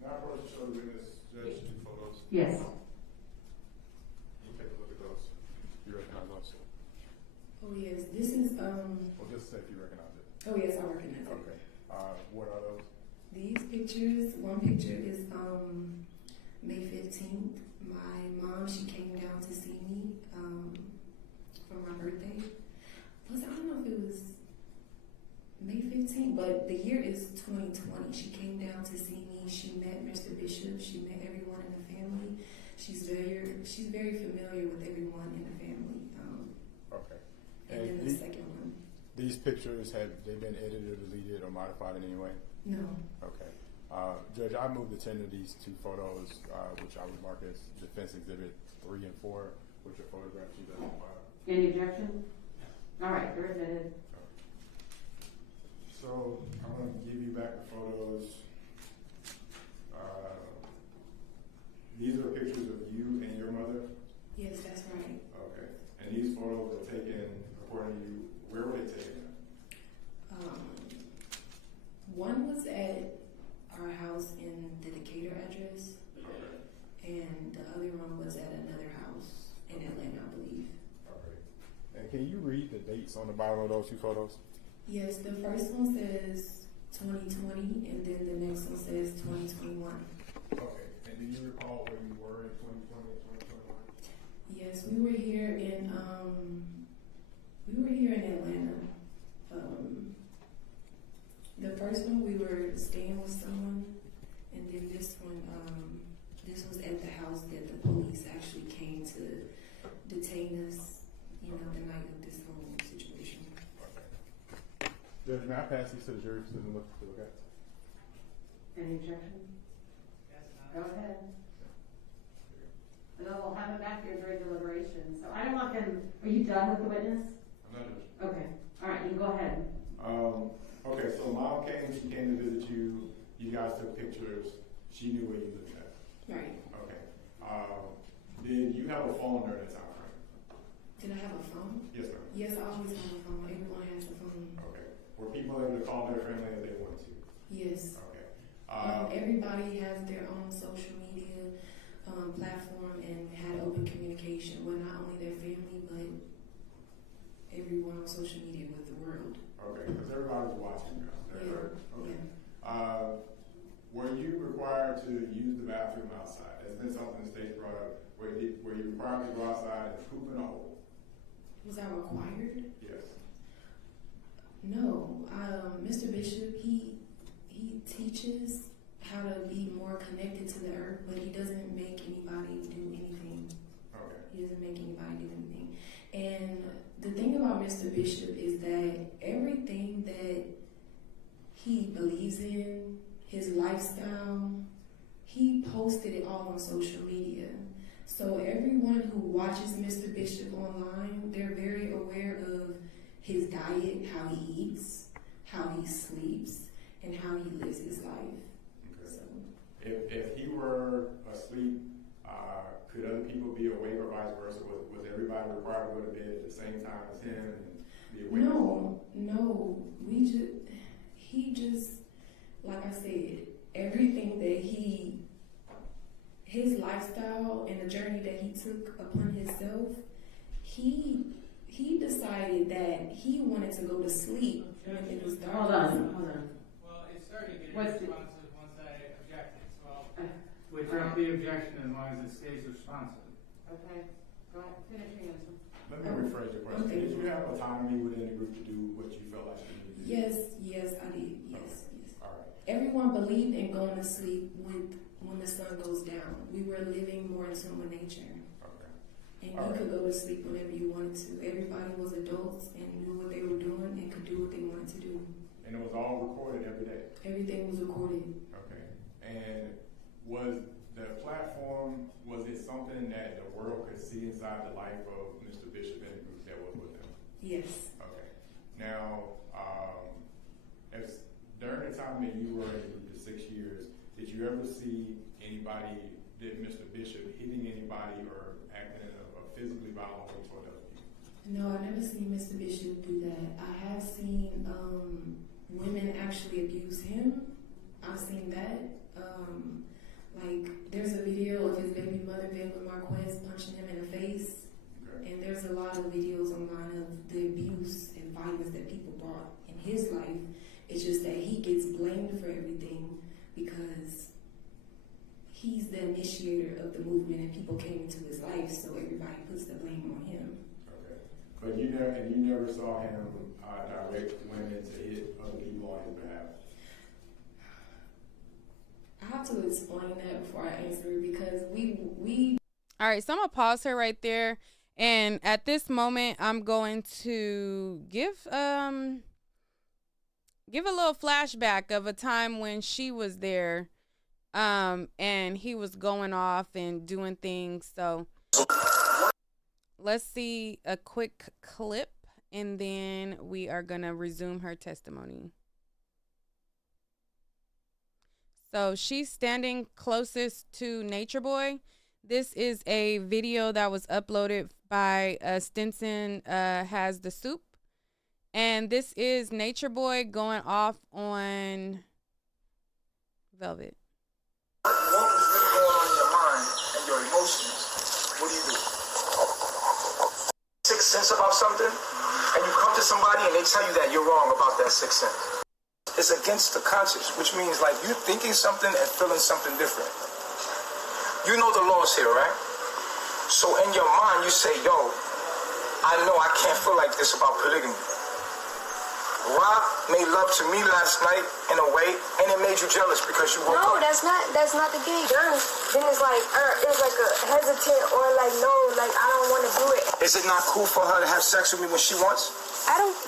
now for us to show the witness, judge, 2 photos. Yes. We'll take a look at those. You recognize those? Oh yes, this is Well, just say if you recognize it. oh yes, I recognize it. Okay. What are those? These pictures, one picture is May 15th. My mom, she came down to see me for my birthday. I don't know if it was May 15th, but the year is 2020. She came down to see me. She met Mr. Bishop. She met everyone in the family. She's very familiar with everyone in the family. Okay. And then the second one. These pictures, have they been edited, deleted, or modified in any way? No. Okay. Judge, I move to tender these 2 photos, which I would mark as Defense Exhibit 3 and 4, which are photographs you identified. Any objection? All right, they're admitted. So I'm going to give you back the photos. These are pictures of you and your mother? Yes, that's right. Okay. And these photos were taken, according to you, where were they taken? One was at our house in the Decatur address, Okay. and the other one was at another house in Atlanta, I believe. All right. And can you read the dates on the bottom of those two photos? Yes, the first one says 2020, and then the next one says 2021. Okay. And do you recall where you were in 2020 and 2021? Yes, we were here in Atlanta. The first one we were staying with someone, and then this one, this was at the house that the police actually came to detain us, the night of this whole situation. Okay. Judge, may I pass these to the jury to look at? Any objection? Go ahead. And then we'll have it back here during deliberation. So I don't want them, are you done with the witness? I'm not judge. Okay, all right, you can go ahead. Okay, so mom came, she came to visit you, you guys took pictures, she knew where you lived at. Right. Okay. Did you have a phone during that time frame? Did I have a phone? Yes, ma'am. Yes, I always have a phone. Everyone has a phone. Okay. Were people able to call their family if they wanted to? Yes. Okay. Everybody has their own social media platform and had open communication with not only their family, but everyone on social media with the world. Okay, because everybody's watching you. Yeah. Okay. Yeah. Were you required to use the bathroom outside? That's been something the state brought up. Were you required to go outside and poop in a hole? Was I required? Yes. No. Mr. Bishop, he teaches how to be more connected to the earth, but he doesn't make anybody do anything. Okay. He doesn't make anybody do anything. And the thing about Mr. Bishop is that everything that he believes in, his lifestyle, he posted it all on social media. So everyone who watches Mr. Bishop online, they're very aware of his diet, how he eats, how he sleeps, and how he lives his life. Okay. So, If he were asleep, could other people be awake or vice versa? Was everybody required to go to bed at the same time as him and be awake? No. He just, like I said, everything that his lifestyle and the journey that he took upon himself, he decided that he wanted to go to sleep when it was dark. Hold on. Well, it started getting What's the- responsive once I objected, so I'll withdraw the objection as long as it stays responsive. Okay, go ahead, finish your answer. Let me rephrase your question. Okay. Did you have autonomy within the group to do what you felt like you needed to do? Yes, I did. Yes. All right. Everyone believed in going to sleep when the sun goes down. We were living more in tune with nature. Okay. And All you right. could go to sleep whenever you wanted to. Everybody was adults and knew what they were doing and could do what they wanted to do. And it was all recorded every day? Everything was recorded. Okay. And was the platform, was it something that the world could see inside the life of Mr. Bishop and the group that was with him? Yes. Okay. Now, during the time that you were in the group for 6 years, did you ever see anybody, did Mr. Bishop hitting anybody or acting in a physically violent way toward other people? No, I never seen Mr. Bishop do that. I have seen women actually abuse him. I've seen that. There's a video of his baby mother, Vela Marquez, punching him in the face. Okay. And there's a lot of videos online of the abuse and violence that people brought in his life. It's just that he gets blamed for everything because he's the initiator of the movement and people came into his life, so everybody puts the blame on him. Okay. But you never saw him direct women to hit other people on his behalf? I have to explain that before I answer it because we All right, so I'm gonna pause her right there, and at this moment, I'm going to give a little flashback of a time when she was there, and he was going off and doing things. So let's see a quick clip, and then we are gonna resume her testimony. So she's standing closest to Natureboy. This is a video that was uploaded by Stinson Has the Soup. And this is Natureboy going off on Velvet. What was really going on in your mind and your emotions? What do? Sixth sense about something, and you come to somebody and they tell you that you're wrong about that sixth sense. It's against the conscious, which means like you thinking something and feeling something different. You know the laws here, right? So in your mind you say, yo, I know I can't feel like this about polygamy. Rob made love to me last night in a way, and it made you jealous because you woke up. No, that's not the game. Then it's like a hesitant or like no, like I don't want to do it. Is it not cool for her to have sex with me when she wants?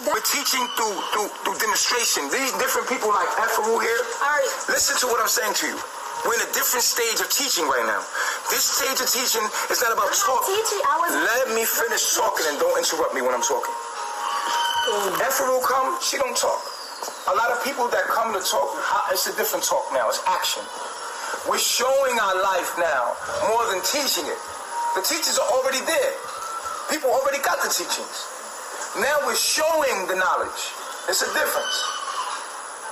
We're teaching through demonstration. These different people like EFRU here. All right. Listen to what I'm saying to you. We're in a different stage of teaching right now. This stage of teaching is not about talking. Let me finish talking and don't interrupt me when I'm talking. EFRU come, she don't talk. A lot of people that come to talk, it's a different talk now. It's action. We're showing our life now more than teaching it. The teachers are already there. People already got the teachings. Now we're showing the knowledge. It's a difference.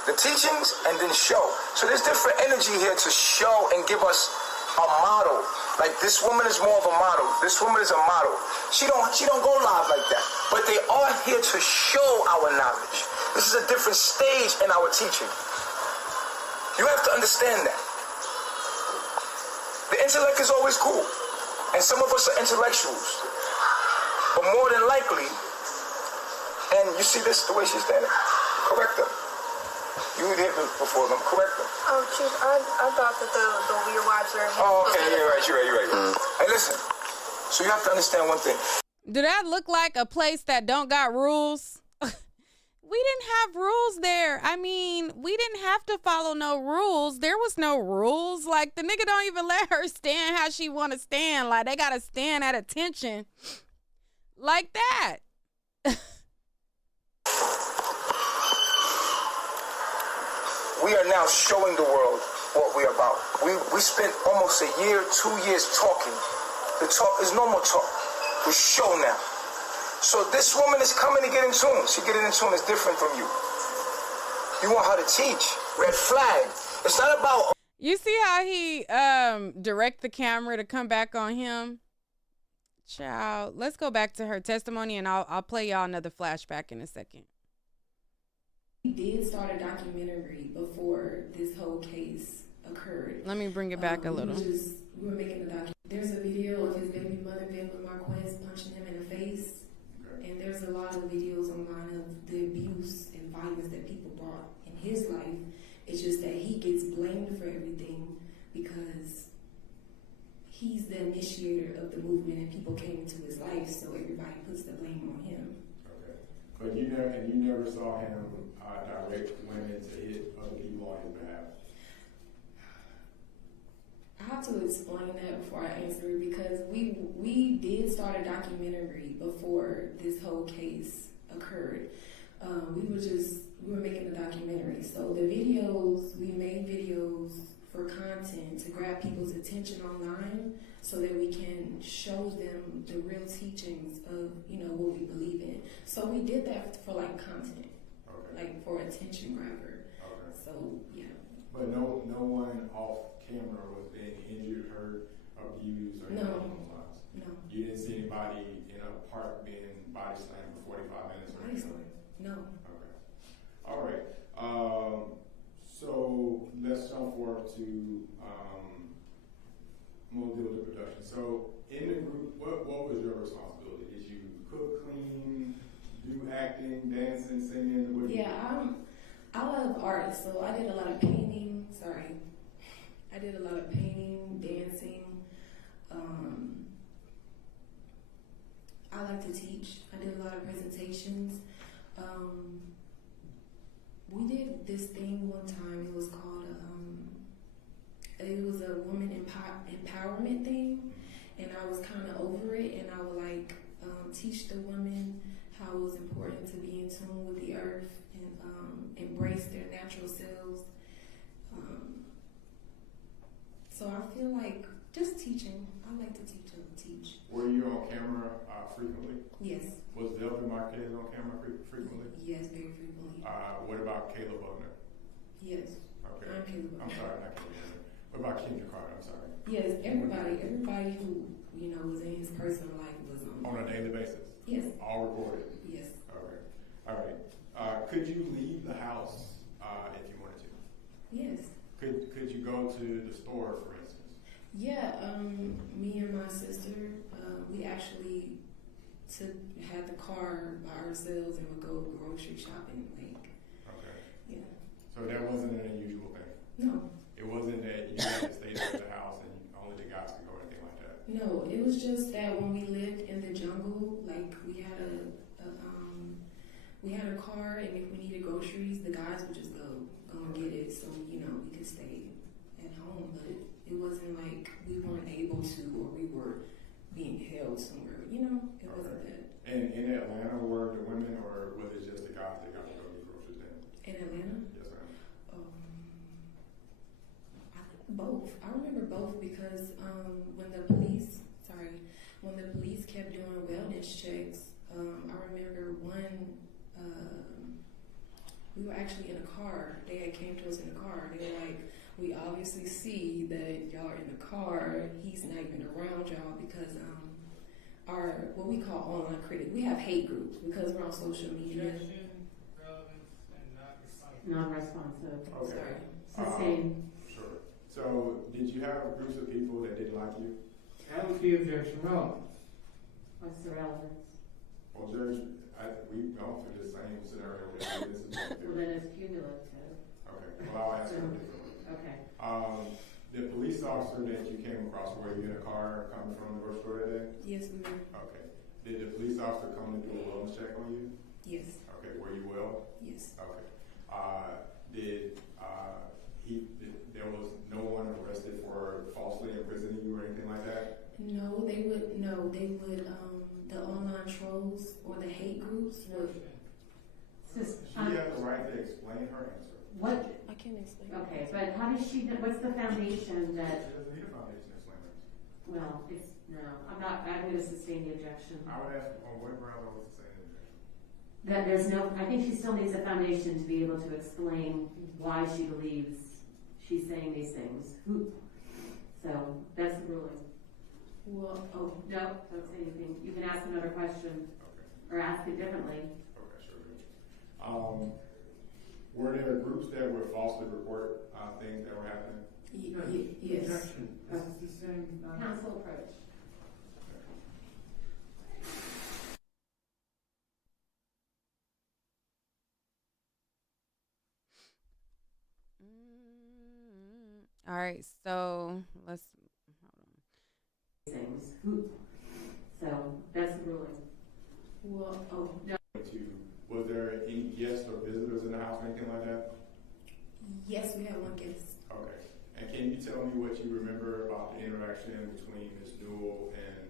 The teachings and then show. So there's different energy here to show and give us a model. Like this woman is more of a model. This woman is a model. She don't go live like that. But they are here to show our knowledge. This is a different stage in our teaching. You have to understand that. The intellect is always cool. And some of us are intellectuals. But more than likely, and you see this, the way she's standing? Correct her. You hit me before them. Correct them. Oh, Chief, I thought that the weird wives are. Oh, okay, you're right. Hey, listen. So you have to understand one thing. Do that look like a place that don't got rules? We didn't have rules there. I mean, we didn't have to follow no rules. There was no rules. Like, the nigga don't even let her stand how she want to stand. Like, they got to stand at attention like that. We are now showing the world what we're about. We spent almost a year, 2 years talking. The talk is no more talk. We show now. So this woman is coming to get in tune. She getting in tune is different from you. You want her to teach. Red flag. It's not about... You see how he direct the camera to come back on him? Child, let's go back to her testimony and I'll play y'all another flashback in a second. We did start a documentary before this whole case occurred. Let me bring it back a little. We were making a documentary. There's a video of his baby mother, Baby Marquez, punching him in the face. And there's a lot of videos online of the abuse and violence that people brought in his life. It's just that he gets blamed for everything because he's the initiator of the movement and people came into his life, so everybody puts the blame on him. Okay. But you never saw him direct women to hit other people on his behalf. I have to explain that before I answer it because we did start a documentary before this whole case occurred. We were making a documentary. So the videos, we made videos for content to grab people's attention online so that we can show them the real teachings of, what we believe in. So we did that for like content, like for attention grabber. Okay. So, yeah. But no one off camera was being injured, hurt, abused, or anything along those lines? No. You didn't see anybody in a park being body slammed for 45 minutes or anything? No. Okay. All right. So let's jump forward to more deal with the production. So in the group, what was your responsibility? Did you cook, clean, do acting, dancing, singing? What I love art, so I did a lot of painting. I did a lot of painting, dancing. I like to teach. I did a lot of presentations. We did this thing one time. It was called, it was a woman empowerment thing, and I was kind of over it, and I would teach the women how it was important to be in tune with the earth and embrace their natural selves. So I feel like just teaching. I like to teach. Were you on camera frequently? Yes. Was Velvet Marquez on camera frequently? Yes, very frequently. What about Caleb Butler? Yes. Okay. I'm Caleb. I'm sorry, not Caleb Butler. What about Kendra Carter? I'm sorry. Yes, everybody who was in his personal life was On a daily basis? Yes. All recorded? Yes. Okay. All right. Could you leave the house if you wanted to? Yes. Could you go to the store, for instance? Yeah. Me and my sister, we actually had the car by ourselves and would go grocery shopping. Okay. Yeah. So that wasn't an unusual thing? No. It wasn't that you had to stay at the house and only the guys could go or anything like that? No, it was just that when we lived in the jungle, like we had a car, and if we needed groceries, the guys would just go and get it, so we could stay at home. But it wasn't like we weren't able to, or we were being held somewhere. It wasn't that. And in Atlanta, were the women, or was it just the guys that got to go get groceries then? In Atlanta? Yes, ma'am. I think both. I remember both because when the police kept doing wellness checks, I remember one. We were actually in a car. They had came to us in a car. They were like, "We obviously see that y'all are in the ar. He's not even around y'all because our what we call online critic. We have hate groups because we're on social media." Relevance, and not responsive. Non-responsive. Okay. Sorry. Sustained. Sure. So, did you have groups of people that didn't like you? That would be objection relevance. What's the relevance? Well, Judge, we've gone through the same scenario. This is Well, then it's cumulative. okay. Well, I'll ask her differently. Okay. The police officer that you came across, were you in a car coming from the grocery store that day? Yes, we were. Okay. Did the police officer come to do a wellness check on you? Yes. Okay. Were you well? Yes. Okay. There was no one arrested for falsely imprisoning you or anything like that? No, they would. The online trolls or the hate groups would. She had the right to explain her answer. What? I can't explain. Okay, but how does she? What's the foundation that? She doesn't need a foundation to explain her. Well, it's no. I'm going to sustain the objection. I would ask on what grounds I was saying it. That there's no. I think she still needs a foundation to be able to explain why she believes she's saying these things. So that's the ruling. Well, No, don't say anything. You can ask another question or ask it differently. Okay, sure. Were there groups that would falsely report things that were happening? yes. Objection. This is the same. Counsel approach. All right, so let's Things. So that's the ruling. Well, No. Was there any guests or visitors in the house or anything like that? yes, we had one guest. Okay. And can you tell me what you remember about the interaction between Ms. Newell and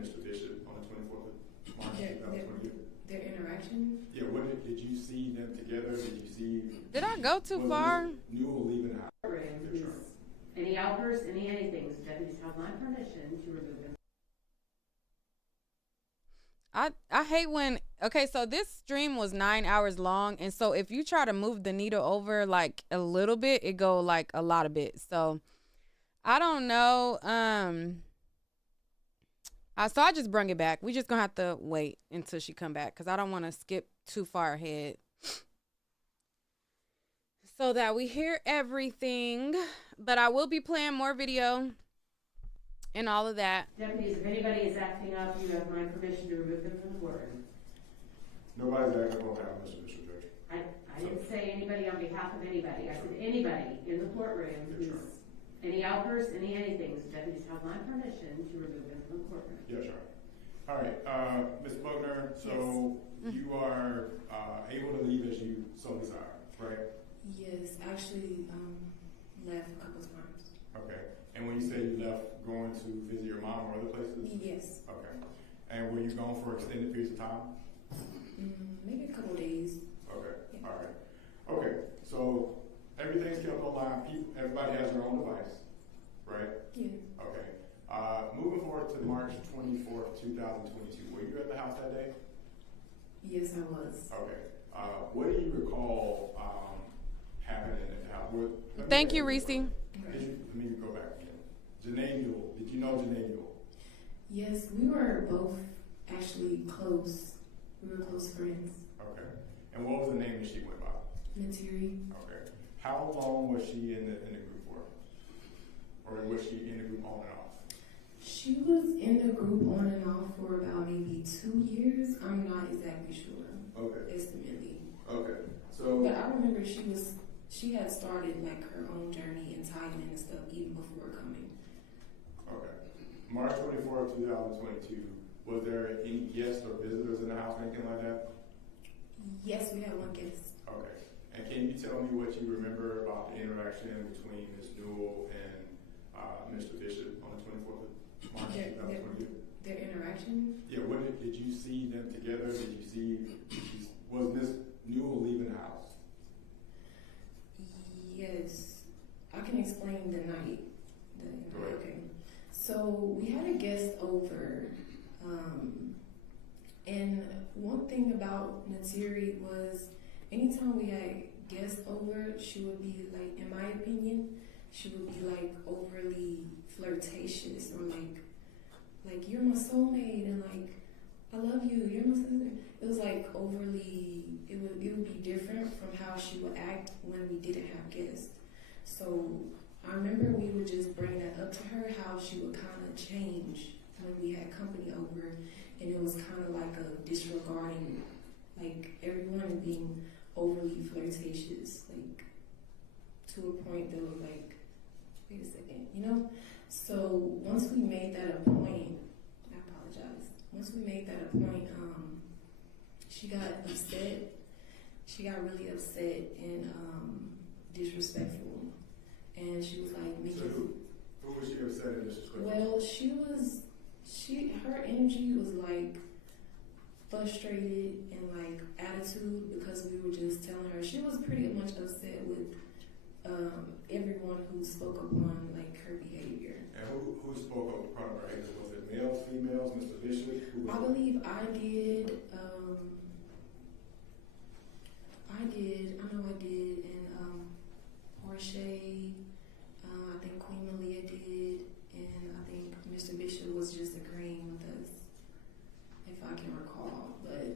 Mr. Bishop on the 24th of March 2022? Their interaction. Yeah, did you see them together? Did you see? Did I go too far? Ms. Newell leaving the house? Any outbursts, anything, so deputies have my permission to remove him. I hate when, okay, so this stream was 9 hours long, and so if you try to move the needle over like a little bit, it go like a lot of bit. So I don't know. So I just bring it back. We just gonna have to wait until she come back because I don't want to skip too far ahead, so that we hear everything. But I will be playing more video and all of that. Deputies, if anybody is acting up, you have my permission to remove them from the courtroom. Nobody's acting on behalf of Mr. Bishop, Judge. I didn't say anybody on behalf of anybody. I said anybody in the courtroom who's any outbursts, anything. So deputies have my permission to remove them from the courtroom. Yes, sir. All right, Ms. Buckner, so you are able to leave as you so desire, right? Yes, actually, left a couple of times. Okay. And when you say you left going to visit your mom or other places? Yes. Okay. And were you gone for extended periods of time? Maybe a couple of days. Okay. Yeah. All right. Okay. So everything's kept online. Everybody has their own device. right? Yeah. Okay. Moving forward to March 24th, 2022. Were you at the house that day? Yes, I was. Okay. What do you recall happening at the house? Thank you, Reese. Let me go back again. Janae Newell. Did you know Janae Newell? Yes, we were both actually close. We were close friends. Okay. And what was the name that she went by? Nateri. Okay. How long was she in the group for? Or was she in the group on and off? She was in the group on and off for about maybe 2 years. I'm not exactly sure. Okay. Estimately. Okay. So. But I remember she had started like her own journey in Thailand and stuff even before coming. Okay. March 24th, 2022. Was there any guests or visitors in the house, anything like that? Yes, we had one guest. Okay. And can you tell me what you remember about the interaction between Ms. Newell and Mr. Bishop on the 24th of March 2022? Their interaction? Yeah, what did you see them together? Was Ms. Newell leaving the house? Yes. I can explain the night. Go ahead. Okay. So we had a guest over. And one thing about Nateri was anytime we had guests over, she would be like, in my opinion, she would be like overly flirtatious or like you're my soulmate and like I love you, you're my sister. It was like overly, it would be different from how she would act when we didn't have guests. So I remember we would just bring that up to her, how she would kind of change when we had company over, and it was kind of like a disregarding, like everyone being overly flirtatious, like to a point that was like, wait a second, you know? So once we made that a point, I apologize. Once we made that a point, she got upset. She got really upset and disrespectful, and she was like, So who was she upset and disrespectful? well, her energy was like frustrated and like attitude because we were just telling her. She was pretty much upset with everyone who spoke upon like her behavior. And who spoke upon her behavior? Was it males, females, Mr. Bishop? I believe I did. I know I did, and Portia. I think Queen Malia did, and I think Mr. Bishop was just agreeing with us, if I can recall. But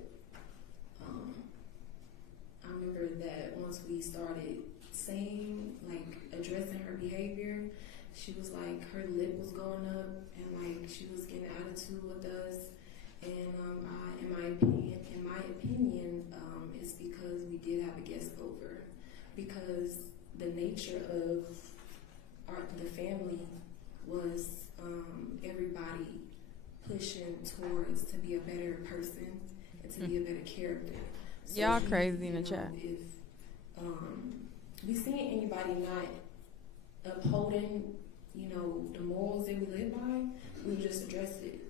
I remember that once we started saying, like, addressing her behavior, she was like, her lip was going up, and like she was getting attitude with us. And in my opinion, it's because we did have a guest over, because the nature of the family was everybody pushing towards to be a better person and to be a better character. So Y'all crazy in the chat. If we seeing anybody not upholding, the morals that we live by, we just address it.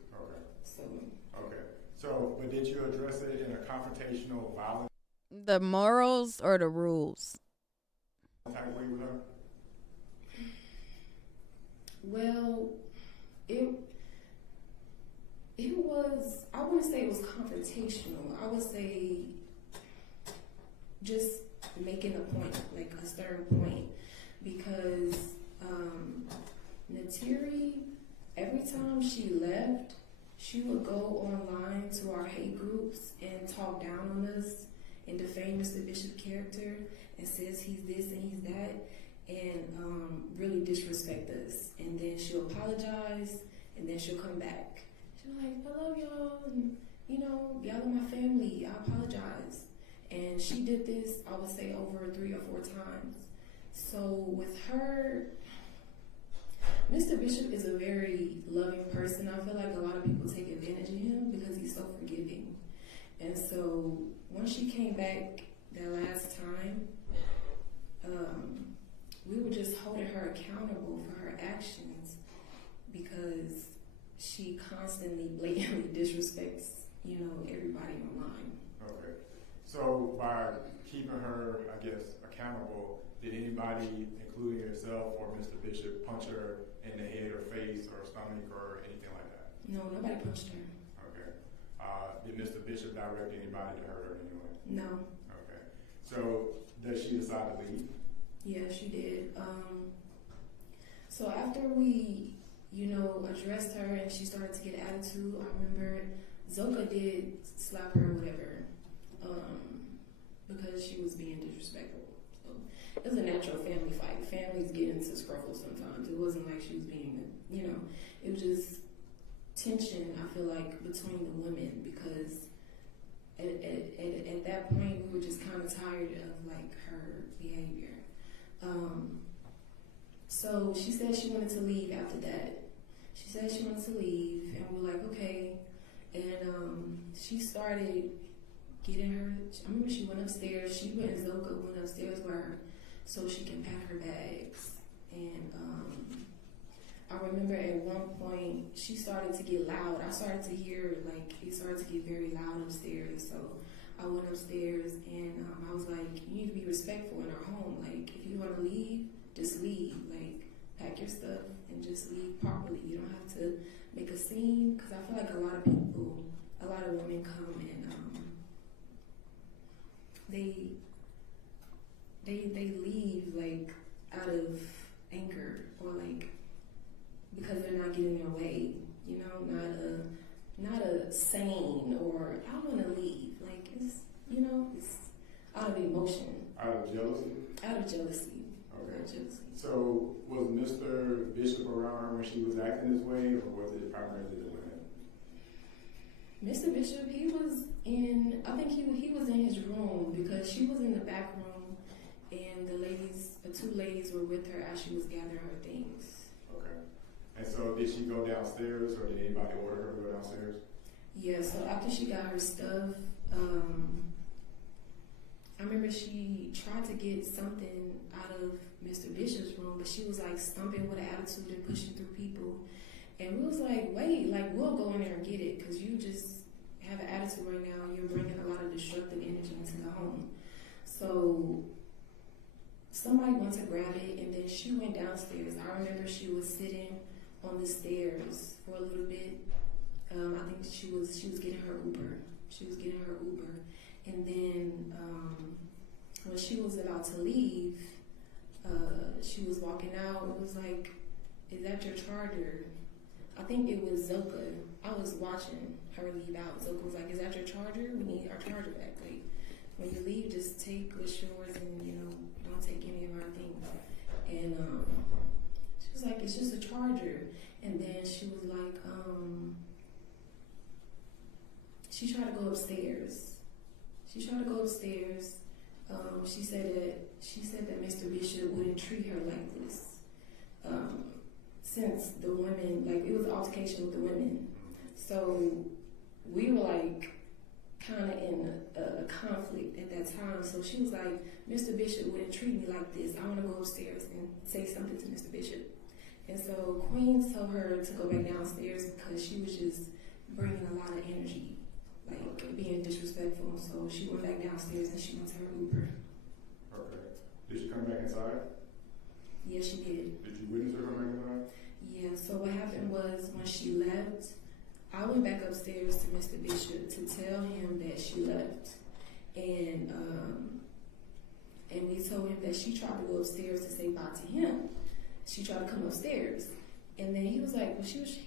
Okay. So, but did you address it in a confrontational, violent The morals or the rules? type way with her? Well, it was, I wouldn't say it was confrontational. I would say just making a point, like a stern point, because Nateri, every time she left, she would go online to our hate groups and talk down on us and defame Mr. Bishop's character and says he's this and he's that, and really disrespect us. And then she'll apologize, and then she'll come back. She'll be like, I love y'all, and y'all are my family, I apologize. And she did this, I would say, over 3 or 4 times. So with her, Mr. Bishop is a very loving person. I feel like a lot of people take advantage of him because he's so forgiving. And so when she came back that last time, we were just holding her accountable for her actions because she constantly blatantly disrespects, everybody online. Okay. So by keeping her, I guess, accountable, did anybody, including yourself or Mr. Bishop, punch her in the head or face or stomach or anything like that? No, nobody punched her. Okay. Did Mr. Bishop direct anybody to hurt her anyway? No. Okay. So does she decide to leave? Yeah, she did. So after we, addressed her and she started to get attitude, I remember Zoka did slap her or whatever, because she was being disrespectful. So it was a natural family fight. Families get into scruffles sometimes. It wasn't like she was being, it was just tension, I feel like, between the women, because at that point we were just kind of tired of like her behavior. So she said she wanted to leave after that. She said she wanted to leave, and we were like, okay. And she started getting her, I remember she went upstairs. She went and Zoka went upstairs with her so she can pack her bags. And I remember at one point she started to get loud. I started to hear, like, it started to get very loud upstairs. So I went upstairs and I was like, you need to be respectful in our home. Like, if you want to leave, just leave. Like, pack your stuff and just leave properly. You don't have to make a scene, because I feel like a lot of people, a lot of women come and they leave like out of anger or like because they're not getting their way. Not a saying or I want to leave. Like it's out of emotion. Out of jealousy? Out of jealousy. Okay. Out of jealousy. So was Mr. Bishop around her when she was acting this way, or was it primarily the women? Mr. Bishop, he was in his room because she was in the back room and the two ladies were with her as she was gathering her things. Okay. And so did she go downstairs, or did anybody order her to go downstairs? Yeah, so after she got her stuff, I remember she tried to get something out of Mr. Bishop's room, but she was like stumping with an attitude and pushing through people. And we was like, wait, like we'll go in there and get it, because you just have an attitude right now and you're bringing a lot of destructive energy into the home. So somebody went to grab it, and then she went downstairs. I remember she was sitting on the stairs for a little bit. I think she was getting her Uber. And then when she was about to leave, she was walking out. It was like, is that your charger? I think it was Zoka. I was watching her leave out. Zoka was like, is that your charger? We need our charger back. Like, when you leave, just take what's yours and, don't take any of our things. And she was like, it's just a charger. And then she was like, she tried to go upstairs. She said that Mr. Bishop wouldn't treat her like this. Since the women, like, it was an altercation with the women. So we were like kind of in a conflict at that time. So she was like, Mr. Bishop wouldn't treat me like this. I want to go upstairs and say something to Mr. Bishop. And so Queen told her to go back downstairs because she was just bringing a lot of energy, like being disrespectful. So she went back downstairs and she went to her Uber. Okay. Did she come back inside? Yeah, she did. Did you witness her come back inside? Yeah, so what happened was when she left, I went back upstairs to Mr. Bishop to tell him that she left. And we told him that she tried to go upstairs to say bye to him. She tried to come upstairs. And then he was like, well, she was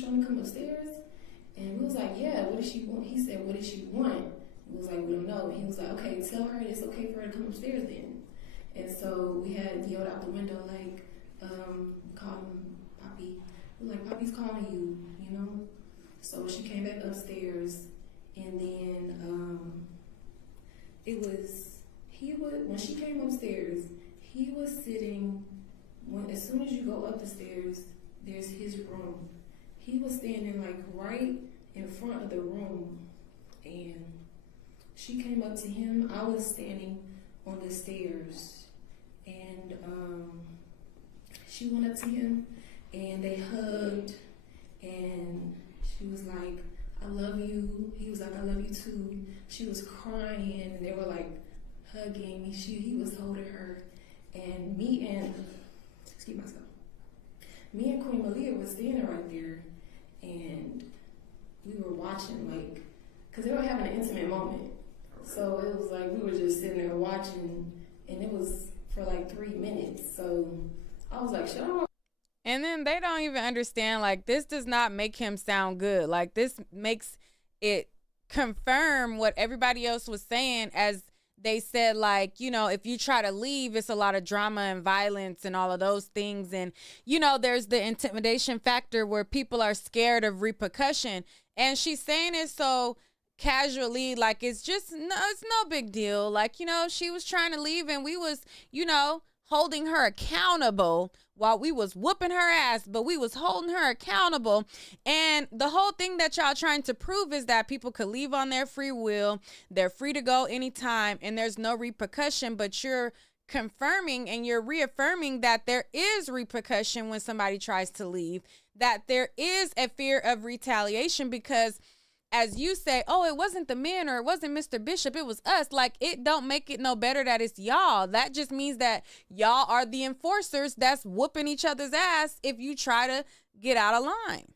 trying to come upstairs? And we was like, yeah, what did she want? He said, what did she want? We was like, we don't know. He was like, okay, tell her it's okay for her to come upstairs then. And so we had yelled out the window, like, called him Poppy. We were like, Poppy's calling you, So she came back upstairs, and then when she came upstairs, he was sitting, as soon as you go up the stairs, there's his room. He was standing like right in front of the room, and she came up to him. I was standing on the stairs, and she went up to him, and they hugged, and she was like, I love you. He was like, I love you too. She was crying, and they were like hugging. He was holding her, and me and Queen Malia was standing right there, and we were watching, like, because they were having an intimate moment. So it was like we were just sitting there watching, and it was for like 3 minutes. So I was like, shut up. And then they don't even understand, like, this does not make him sound good. Like, this makes it confirm what everybody else was saying, as they said, like, you know, if you try to leave, it's a lot of drama and violence and all of those things. And, you know, there's the intimidation factor where people are scared of repercussion. And she's saying it so casually, like it's no big deal. Like, you know, she was trying to leave and we was, you know, holding her accountable while we was whooping her ass, but we was holding her accountable. And the whole thing that y'all trying to prove is that people could leave on their free will. They're free to go anytime and there's no repercussion, but you're confirming and you're reaffirming that there is repercussion when somebody tries to leave, that there is a fear of retaliation because, as you say, oh, it wasn't the men or it wasn't Mr. Bishop, it was us. Like, it don't make it no better that it's y'all. That just means that y'all are the enforcers that's whooping each other's ass if you try to get out of line.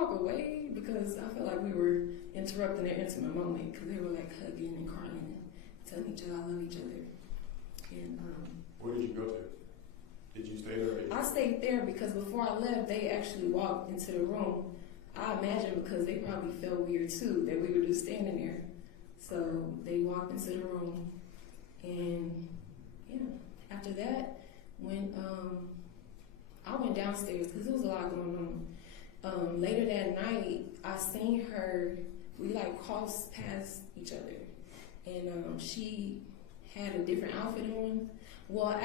Walk away because I feel like we were interrupting their intimate moment because they were like hugging and crying and telling each other I love each other. And where did you go to? Did you stay there? I stayed there because before I left, they actually walked into the room. I imagine because they probably felt weird too that we were just standing there. So they walked into the room, and yeah, after that, when I went downstairs because there was a lot going on. Later that night, I seen her. We like crossed past each other, and she had a different outfit on. Well,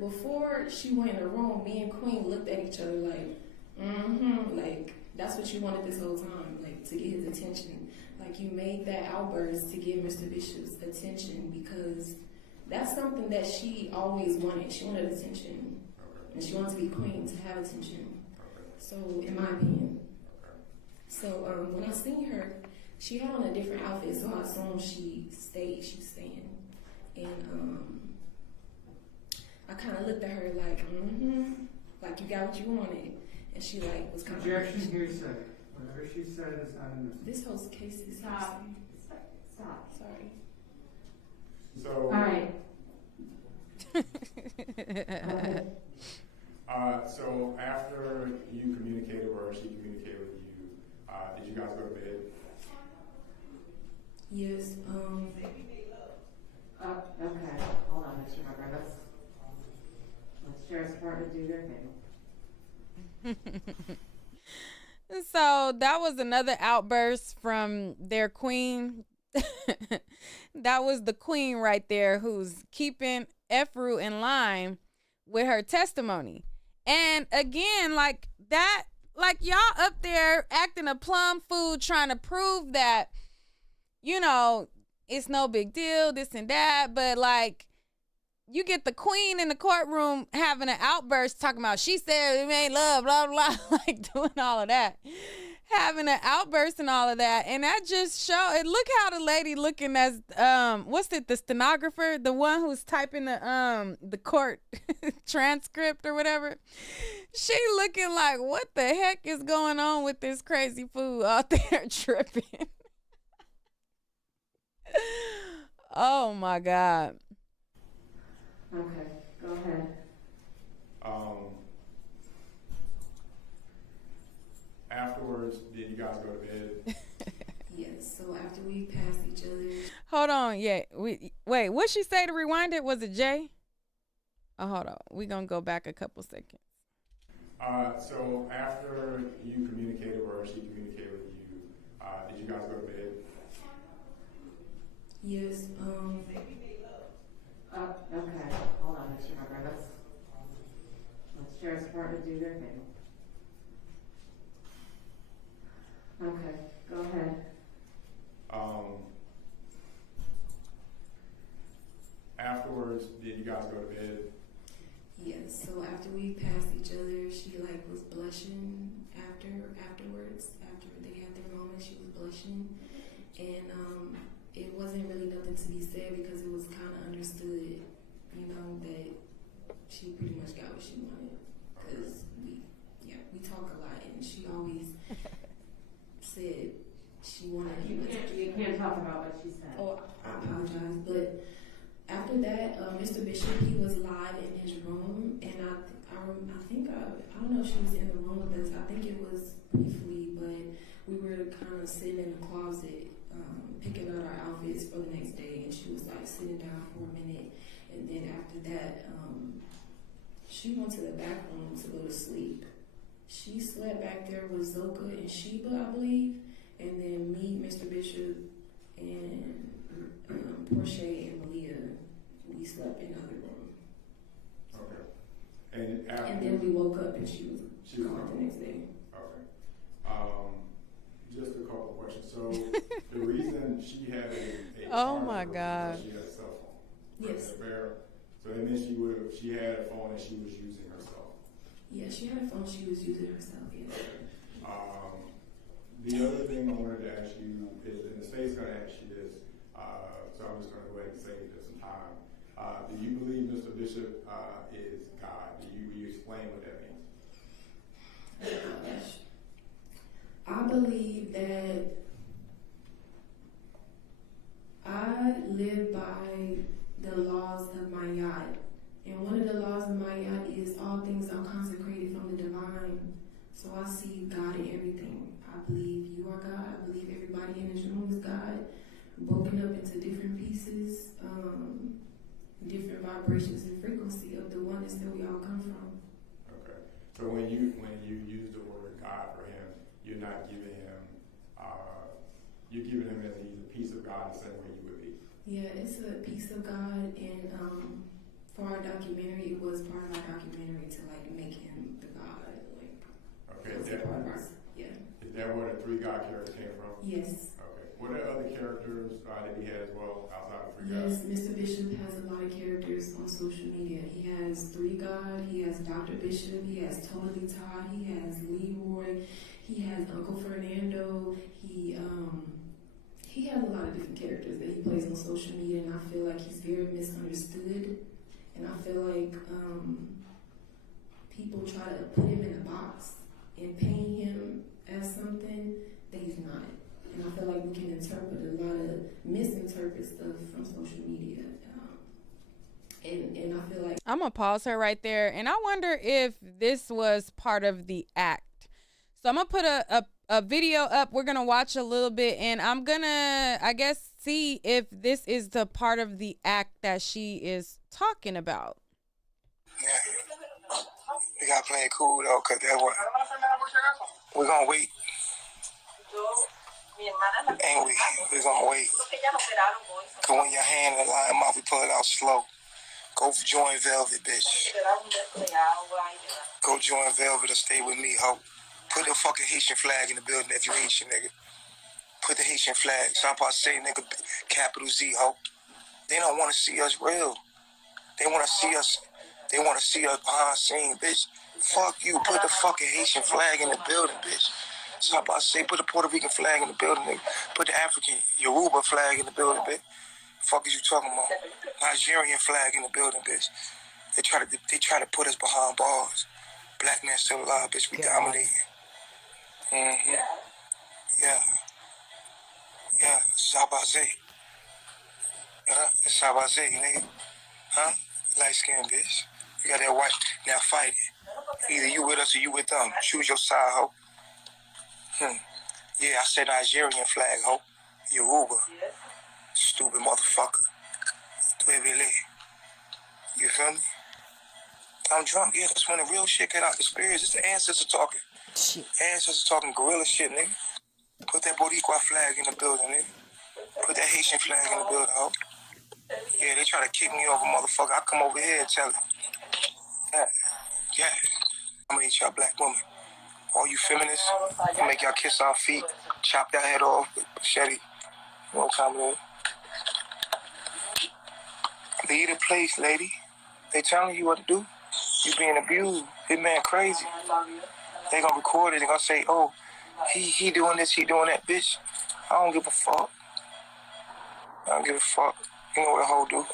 before she went in the room, me and Queen looked at each other like, like, that's what you wanted this whole time, like, to get his attention. Like, you made that outburst to get Mr. Bishop's attention because that's something that she always wanted. She wanted attention, and she wanted to be queen, to have attention. So, in my opinion. So, when I seen her, she had on a different outfit, so I assumed she was staying. And, I kind of looked at her like, like you got what you wanted. And she like was kind of... Objection, hearsay. Whatever she said is not enough. This whole case is... Stop. Sorry. So... All right. So after you communicated with her, she communicated with you, did you guys go to bed? Yes, Okay, hold on, Mr. Parker. Let's Sheriff's Department do their thing. So that was another outburst from their queen. That was the queen right there who's keeping EFRU in line with her testimony. And again, like that, like y'all up there acting a plum fool trying to prove that, you know, it's no big deal, this and that. But like, you get the queen in the courtroom having an outburst talking about, she said it ain't love, blah, blah, like doing all of that. Having an outburst and all of that. And that just showed, look how the lady looking as, what's it, the stenographer, the one who's typing the court transcript or whatever. She looking like, what the heck is going on with this crazy fool out there tripping? Oh my God. Okay, go ahead. Afterwards, did you guys go to bed? Yes, so after we passed each other... Hold on, yeah. Wait, what'd she say to rewind it? Was it Jay? Oh, hold on. We're going to go back a couple seconds. So after you communicated with her, she communicated with you, did you guys go to bed? Yes, Okay, hold on, Mr. Parker. Let's Sheriff's Department do their thing. Okay, go ahead. Afterwards, did you guys go to bed? yes, so after we passed each other, she like was blushing afterwards. After they had their moment, she was blushing. And it wasn't really nothing to be said because it was kind of understood, you know, that she pretty much got what she wanted. Because we talk a lot, and she always said she wanted people to. You can't talk about what she said. Oh, I apologize, but after that, Mr. Bishop, he was live in his room, and I don't know if she was in the room with us. I think it was briefly, but we were kind of sitting in the closet, picking out our outfits for the next day, and she was like sitting down for a minute, and then after that, she went to the back room to go to sleep. She slept back there with Zoka and Sheba, I believe, and then me, Mr. Bishop, and Portia and Malia, we slept in the other room. Okay. And after And then we woke up and she was gone the next day. Okay. Just a couple of questions. So the reason she had a Oh charger my was God. because she had a cell phone. Yes. So that means she had a phone and she was using herself. Yeah, she had a phone she was using herself, yes. The other thing I wanted to ask you is, and the state's going to ask you this, so I'm just going to go ahead and save this some time. Do you believe Mr. Bishop is God? Will you explain what that means? I believe that I live by the laws of my yacht. And one of the laws of my yacht is all things are consecrated from the divine. So I see God in everything. I believe you are God. I believe everybody in this room is God, broken up into different pieces, different vibrations and frequency of the oneness that we all come from. Okay. So when you use the word God for him, you're not giving him, you're giving him as he's a piece of God the same way you would be. Yeah, it's a piece of God, and for our documentary, it was part of our documentary to like make him the God. Like, okay, is part of our, yeah. Is that where the three God characters came from? Yes. Okay. What are other characters that he had as well outside of three God? Yes, Mr. Bishop has a lot of characters on social media. He has Three God, he has Dr. Bishop, he has Totally Todd, he has Leroy, he has Uncle Fernando, he has a lot of different characters that he plays on social media, and I feel like he's very misunderstood, and I feel like people try to put him in a box and paint him as something that he's not. And I feel like we can interpret a lot of misinterpret stuff from social media. And I feel like I'm going to pause her right there. And I wonder if this was part of the act. So I'm going to put a video up. We're going to watch a little bit. And I'm going to, I guess, see if this is the part of the act that she is talking about. Yeah. We got to play it cool, though, because that's what we're going to wait. Ain't we? We're going to wait. Because when your hand in the line mouth, we pull it out slow. Go join Velvet, bitch. Go join Velvet or stay with me, ho. Put the fucking Haitian flag in the building if you Haitian, nigga. Put the Haitian flag. Stop I say, nigga, capital Z, ho. They don't want to see us real. They want to see us. They want to see us behind scene, bitch. Fuck you. Put the fucking Haitian flag in the building, bitch. Stop I say, put the Puerto Rican flag in the building, nigga. Put the African Yoruba flag in the building, bitch. Fuck is you talking about? Nigerian flag in the building, bitch. They try to put us behind bars. Black man still alive, bitch. We dominating. Mm-hmm. Yeah. Yeah. Sabaze. It's Sabaze, nigga. Huh? Light skin, bitch. You got that white. Now fight it. Either you with us or you with them. Choose your side, ho. Yeah, I said Nigerian flag, ho. Yoruba. Stupid motherfucker. You feel me? I'm drunk. Yeah, that's when the real shit get out the spirits. It's the ancestors talking. Ancestors talking gorilla shit, nigga. Put that Boricua flag in the building, nigga. Put that Haitian flag in the building, ho. Yeah, they try to kick me over, motherfucker. I come over here and tell it. Yeah. I'm gonna eat y'all black woman. All you feminists, I make y'all kiss our feet, chop y'all head off with machete. You know what I'm talking about? Leave the place, lady. They telling you what to do. You being abused. This man crazy. They gonna record it. They gonna say, oh, he doing this, he doing that, bitch. I don't give a fuck. I don't give a fuck. You know what a hoe do?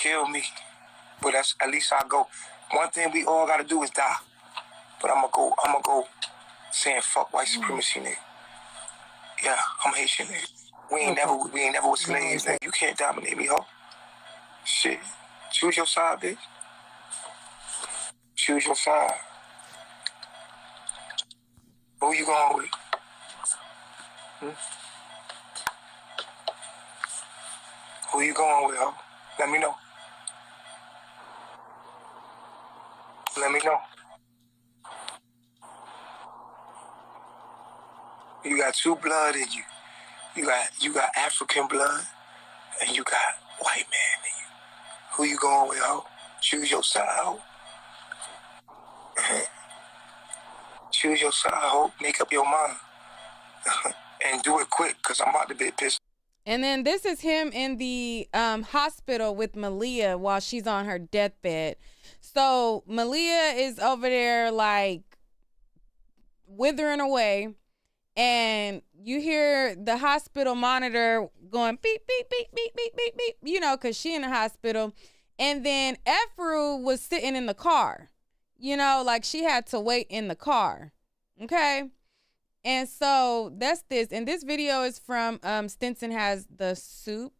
kill me, but that's at least I go. One thing we all gotta do is die. But I'ma go saying fuck white supremacy, nigga. Yeah, I'm Haitian, nigga. We ain't never was slaves, nigga. You can't dominate me, ho. Shit. Choose your side, bitch. Choose your side. Who you going with? Who you going with, ho? Let me know. Let me know. You got two blood in you. You got African blood, and you got white man in you. Who you going with, ho? Choose your side, ho. Choose your side, ho. Make up your mind. And do it quick, because I'm about to be pissed. And then this is him in the hospital with Malia while she's on her deathbed. So Malia is over there like withering away. And you hear the hospital monitor going beep, beep, beep, beep, beep, beep, beep, you know, because she in the hospital. And then EFRU was sitting in the car, you know, like she had to wait in the car. Okay. And so that's this. And this video is from Stinson Has the Soup.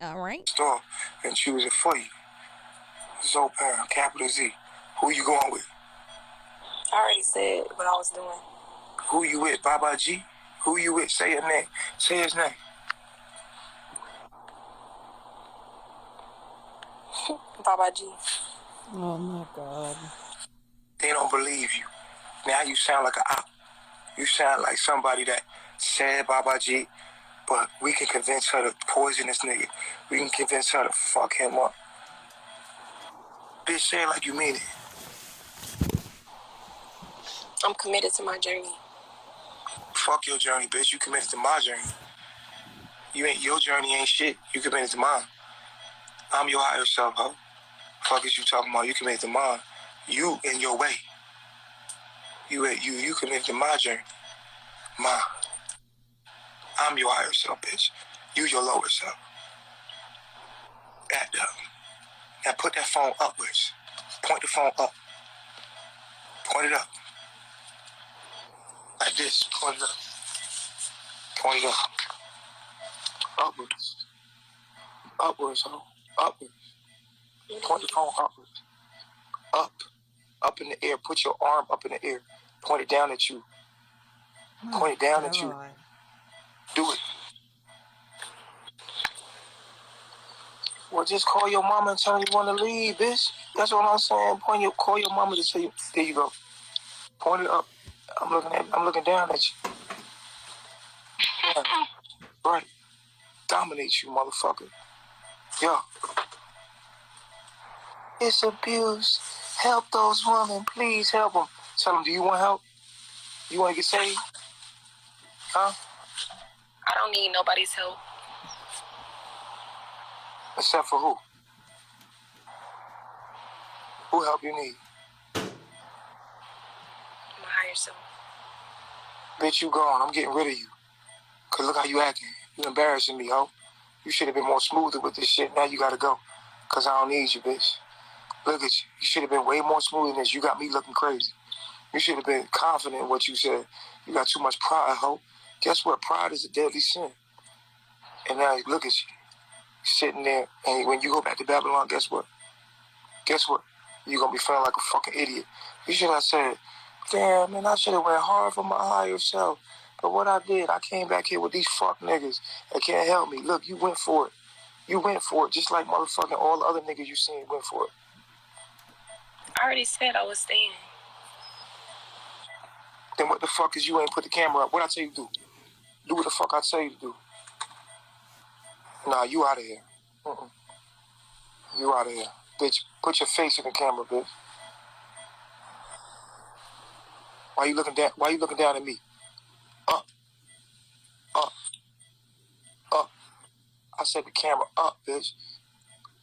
All right. Store and choose it for you. Zopan, capital Z. Who you going with? I already said what I was doing. Who you with, Baba G? Who you with? Say your name. Say his name. Baba G. Oh my God. They don't believe you. Now you sound like a op. You sound like somebody that said Baba G, but we can convince her to poison this nigga. We can convince her to fuck him up. Bitch, say it like you mean it. I'm committed to my journey. Fuck your journey, bitch. You committed to my journey. Your journey ain't shit. You committed to mine. I'm your higher self, ho. Fuck is you talking about? You committed to mine. You in your way. You committed to my journey. Mine. I'm your higher self, bitch. You your lower self. Act up. Now put that phone upwards. Point the phone up. Point it up. Like this. Point it up. Point it up. Upwards. Upwards, ho. Upwards. Point the phone upwards. Up. Up in the air. Put your arm up in the air. Point it down at you. Point it down at you. Do it. Well, just call your mama and tell her you want to leave, bitch. That's what I'm saying. Call your mama to tell you. There you go. Point it up. I'm looking down at you. Yeah. Right. Dominate you, motherfucker. Yo. It's abuse. Help those women. Please help them. Tell them, do you want help? You want to get saved? Huh? I don't need nobody's help. Except for who? Who help you need? My higher self. Bitch, you gone. I'm getting rid of you. Because look how you acting. You embarrassing me, ho. You should have been more smoother with this shit. Now you got to go. Because I don't need you, bitch. Look at you. You should have been way more smooth than this. You got me looking crazy. You should have been confident in what you said. You got too much pride, ho. Guess what? Pride is a deadly sin. And now look at you. Sitting there, and when you go back to Babylon, guess what? Guess what? You're going to be feeling like a fucking idiot. You should have said, damn, man, I should have went hard for my higher self. But what I did, I came back here with these fuck niggas that can't help me. Look, you went for it. You went for it, just like motherfucking all the other niggas you seen went for it. I already said I was staying. Then what the fuck is you ain't put the camera up? What I tell you to do? Do what the fuck I tell you to do. Nah, you out of here. You out of here. Bitch, put your face in the camera, bitch. Why you looking down at me? Up. Up. Up. I said the camera up, bitch.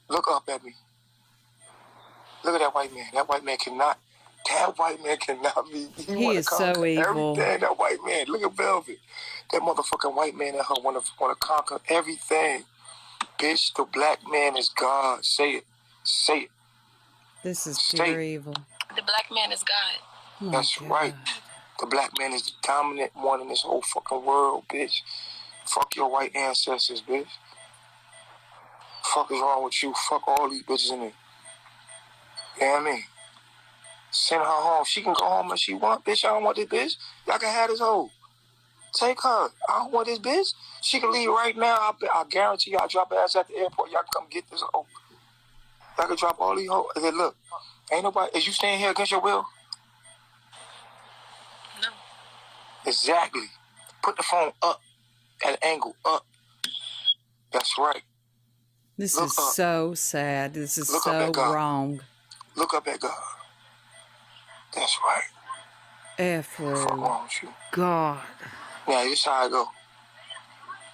Look up at me. Look at that white man. That white man cannot be. He is so evil. Everything, that white man. Look at Velvet. That motherfucking white man and her want to conquer everything. Bitch, the black man is God. Say it. Say it. This is Say pure it. evil. The black man is God. Oh That's God. right. The black man is the dominant one in this whole fucking world, bitch. Fuck your white ancestors, bitch. Fuck is wrong with you? Fuck all these bitches in there. You know what I mean? Send her home. She can go home if she want, bitch. I don't want this bitch. Y'all can have this hoe. Take her. I don't want this bitch. She can leave right now. I guarantee you I'll drop her ass at the airport. Y'all can come get this hoe. Y'all can drop all these hoes. And then look, ain't nobody, is you staying here against your will? No. Exactly. Put the phone up at an angle, up. That's right. This Look is up. so sad. This is Look up so at God. wrong. Look up at God. That's right. Fuck EFRU. wrong with you. God. Now, this how I go.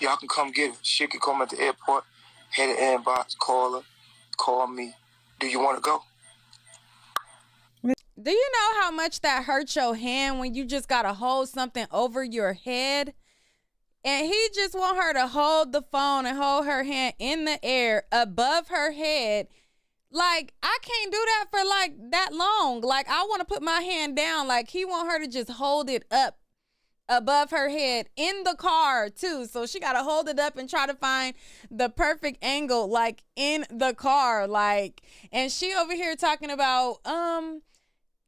Y'all can come get her. She can come at the airport, hit the inbox, call her, call me. Do you want to go? Do you know how much that hurts your hand when you just gotta hold something over your head? And he just want her to hold the phone and hold her hand in the air above her head. Like, I can't do that for like that long. Like, I want to put my hand down. Like, he want her to just hold it up above her head in the car too. So she got to hold it up and try to find the perfect angle, like in the car. Like, and she over here talking about,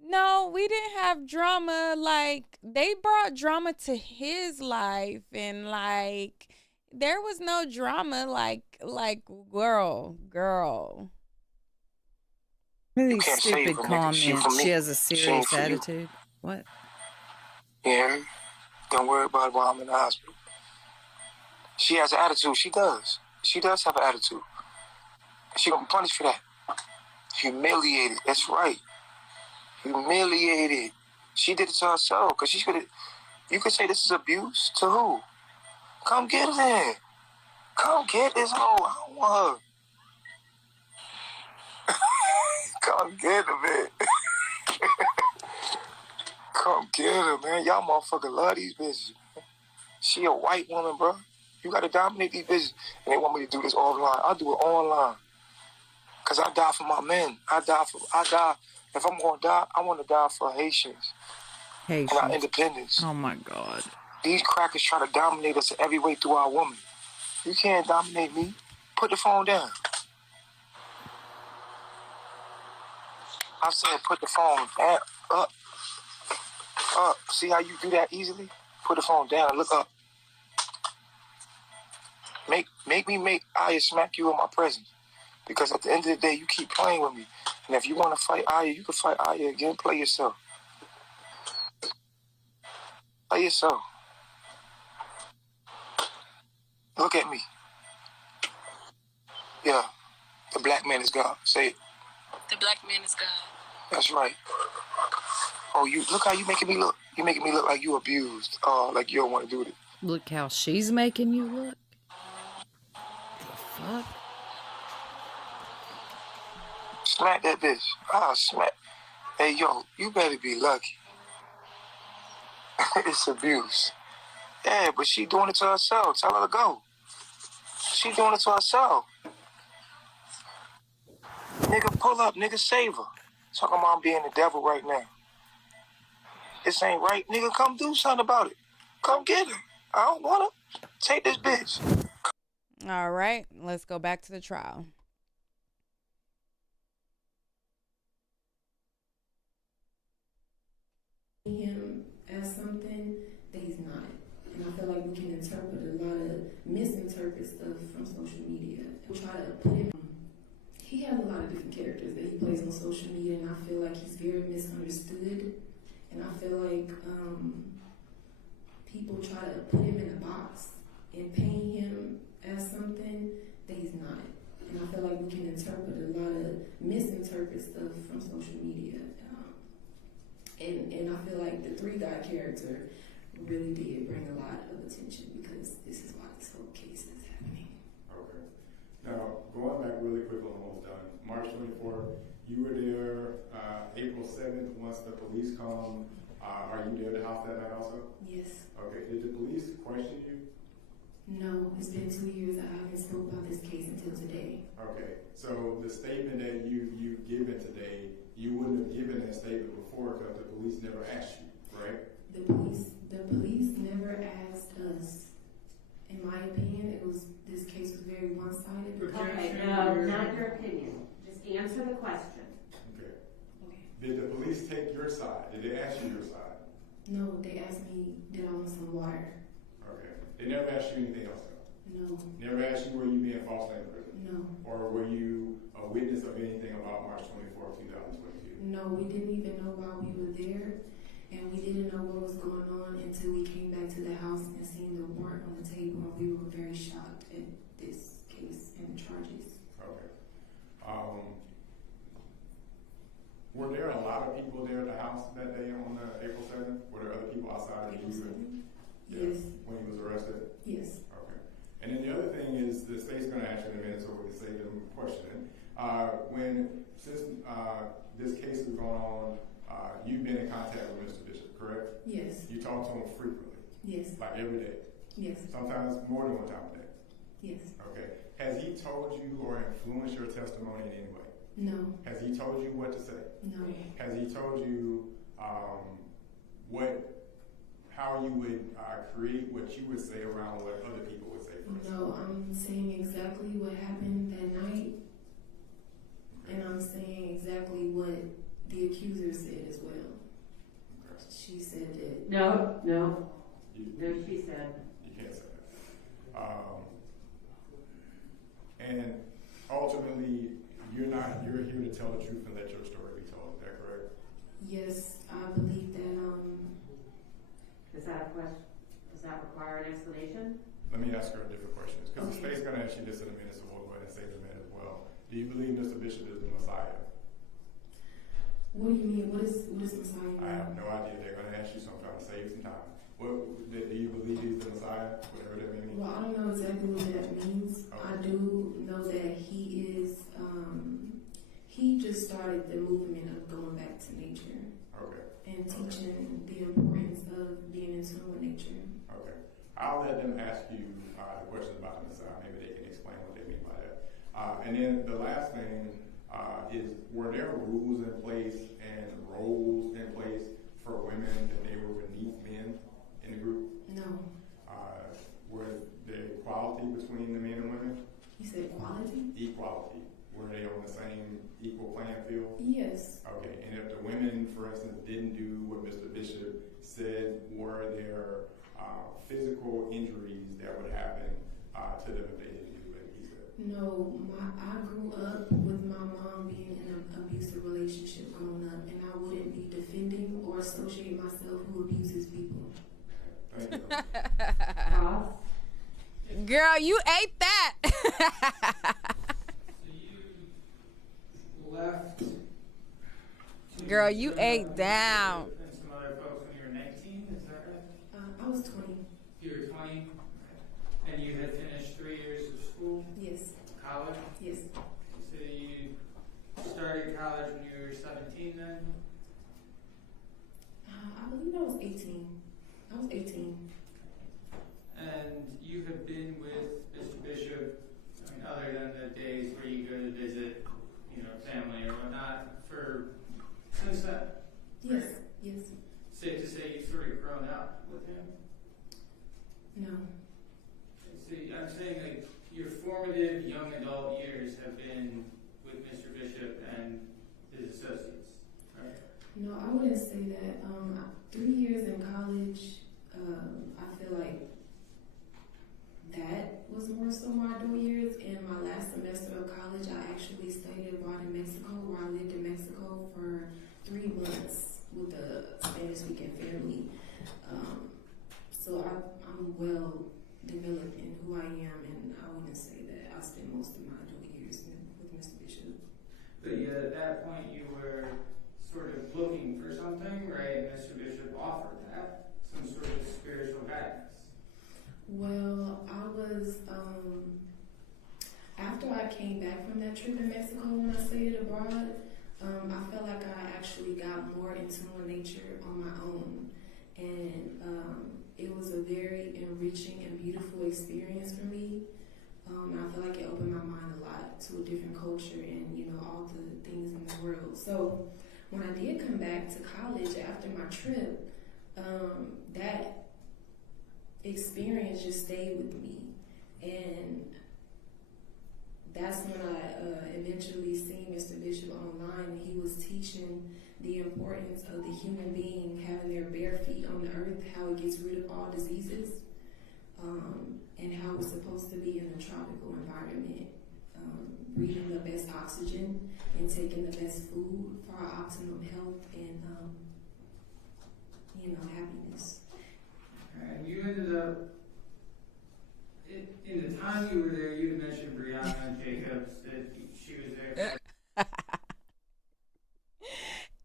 no, we didn't have drama. Like, they brought drama to his life, and like there was no drama. Like girl. Really can't save stupid her, nigga. She comment. for me. She has a She serious ain't for you. attitude. What? Yeah. Don't worry about it while I'm in the hospital. She has an attitude. She does. She does have an attitude. She gonna be punished for that. Humiliated. That's right. Humiliated. She did it to herself because she should have. You could say this is abuse to who? Come get her then. Come get this hoe. I don't want her. Come get her, man. Come get her, man. Y'all motherfuckers love these bitches. She a white woman, bro. You gotta dominate these bitches. And they want me to do this offline. I'll do it online. Cause I die for my men. I die. If I'm gonna die, I wanna die for Haitians. And our independence. Oh my God. These crackers try to dominate us in every way through our woman. You can't dominate me. Put the phone down. I said put the phone down. Up. Up. See how you do that easily? Put the phone down. Look up. Make me Aya smack you in my presence. Because at the end of the day, you keep playing with me. And if you want to fight Aya, you can fight Aya again. Play yourself. Play yourself. Look at me. Yeah. The black man is God. Say it. The black man is God. That's right. Oh, you look how you making me look. You making me look like you abused. Like you don't want to do it. Look how she's making you look. The fuck? Smack that bitch. I'll smack. Hey, yo, you better be lucky. It's abuse. Yeah, but she doing it to herself. Tell her to go. She doing it to herself. Nigga, pull up. Nigga, save her. Talking about being the devil right now. This ain't right. Nigga, come do something about it. Come get her. I don't want her. Take this bitch. All right, let's go back to the trial. Him as something that he's not. And I feel like we can interpret a lot of misinterpret stuff from social media. We try to put him. He has a lot of different characters that he plays on social media, and I feel like he's very misunderstood. And I feel like people try to put him in a box and paint him as something that he's not. And I feel like we can interpret a lot of misinterpret stuff from social media. And I feel like the Three God character really did bring a lot of attention because this is why this whole case is happening. Okay. Now, going back really quick, I'm almost done. March 24th, you were there. April 7th, once the police come, are you there at the house that night also? Yes. Okay. Did the police question you No, it's been 2 years. I haven't spoke about this case until today. Okay, so the statement that you've given today, you wouldn't have given that statement before because the police never asked you, right? The police never asked us. In my opinion, this case was very one-sided. Okay, no, not your opinion. Just answer the question. Okay. Okay. Did the police take your side? Did they ask you your side? No, they asked me, did I want some water? Okay. They never asked you anything else, though? No, Never asked you were you being falsely imprisoned? no. Or were you a witness of anything about March 24, 2022? No, we didn't even know why we were there, and we didn't know what was going on until we came back to the house and seen the warrant on the table, and we were very shocked at this case and the charges. Okay. Were there a lot of people there at the house that day on April 7th? Were there other people outside of you? Yes. When he was arrested? Yes. Okay. And then the other thing is, the state's going to ask you in a minute, so we can save them questioning. Since this case has gone on, you've been in contact with Mr. Bishop, correct? Yes. You talk to him frequently? Yes. Like every day? Yes. Sometimes more than one time a day? Yes. Okay. Has he told you or influenced your testimony in any way? No. Has he told you what to say? No. Has he told you how you would create what you would say around what other people would say first? No, I'm saying exactly what happened that night, and I'm saying exactly what the accuser said as well. Okay. She said that. No, You she said. You can't say that. And ultimately, you're here to tell the truth and let your story be told. Is that correct? Yes, I believe that. Is that a question? Does that require an explanation? Let me ask her a different question, because the Okay. state's going to ask you this in a minute, so we'll go ahead and save the minute as well. Do you believe Mr. Bishop is the Messiah? What do you mean? What is Messiah? I have no idea. They're going to ask you, so I'm trying to save some time. Do you believe he's the Messiah? Whatever that may mean. Well, I don't know exactly what that means. Okay. I do know that he is. He just started the movement of going back to nature Okay. and teaching the importance of being in tune with nature. Okay. I'll let them ask you the questions about the Messiah. Maybe they can explain what they mean by that. And then the last thing is, were there rules in place and roles in place for women that they were beneath men in the group? No. Was there equality between the men and women? You said quality? Equality. Were they on the same equal playing field? Yes. Okay, and if the women, for instance, didn't do what Mr. Bishop said, were there physical injuries that would happen to them if they didn't do what he said? No, I grew up with my mom being in an abusive relationship growing up, and I wouldn't be defending or associate myself who abuses people. Thank you. Ross? Girl, you ate that. So you left. Girl, you ate down. And some other folks when you were 19, is that right? I was 20. You were 20, and you had finished 3 years of school, Yes. college. Yes. So you started college when you were 17 then? I believe I was 18. I was 18. And you have been with Mr. Bishop, I mean, other than the days where you go to visit, family or whatnot, since then? Yes. Right? Yes. Safe to say you've sort of grown up with him? No. See, I'm saying like your formative young adult years have been with Mr. Bishop and his associates, right? No, I wouldn't say that. 3 years in college, I feel like that was more so my adult years. In my last semester of college, I actually studied abroad in Mexico, where I lived in Mexico for 3 months with a Spanish-speaking family. So I'm well developed in who I am, and I wouldn't say that I spent most of my adult years with Mr. Bishop. But yet at that point you were sort of looking for something, right? Mr. Bishop offered that, some sort of spiritual guidance. Well, I was, after I came back from that trip in Mexico when I stayed abroad, I felt like I actually got more in tune with nature on my own. And it was a very enriching and beautiful experience for me. I feel like it opened my mind a lot to a different culture and, you know, all the things in the world. So when I did come back to college after my trip, that experience just stayed with me. And that's when I eventually seen Mr. Bishop online, and he was teaching the importance of the human being having their bare feet on the earth, how it gets rid of all diseases, and how it's supposed to be in a tropical environment, breathing the best oxygen and taking the best food for our optimum health and, you know, happiness. And you ended up, in the time you were there, you had mentioned Brianna Jacobs, that she was there for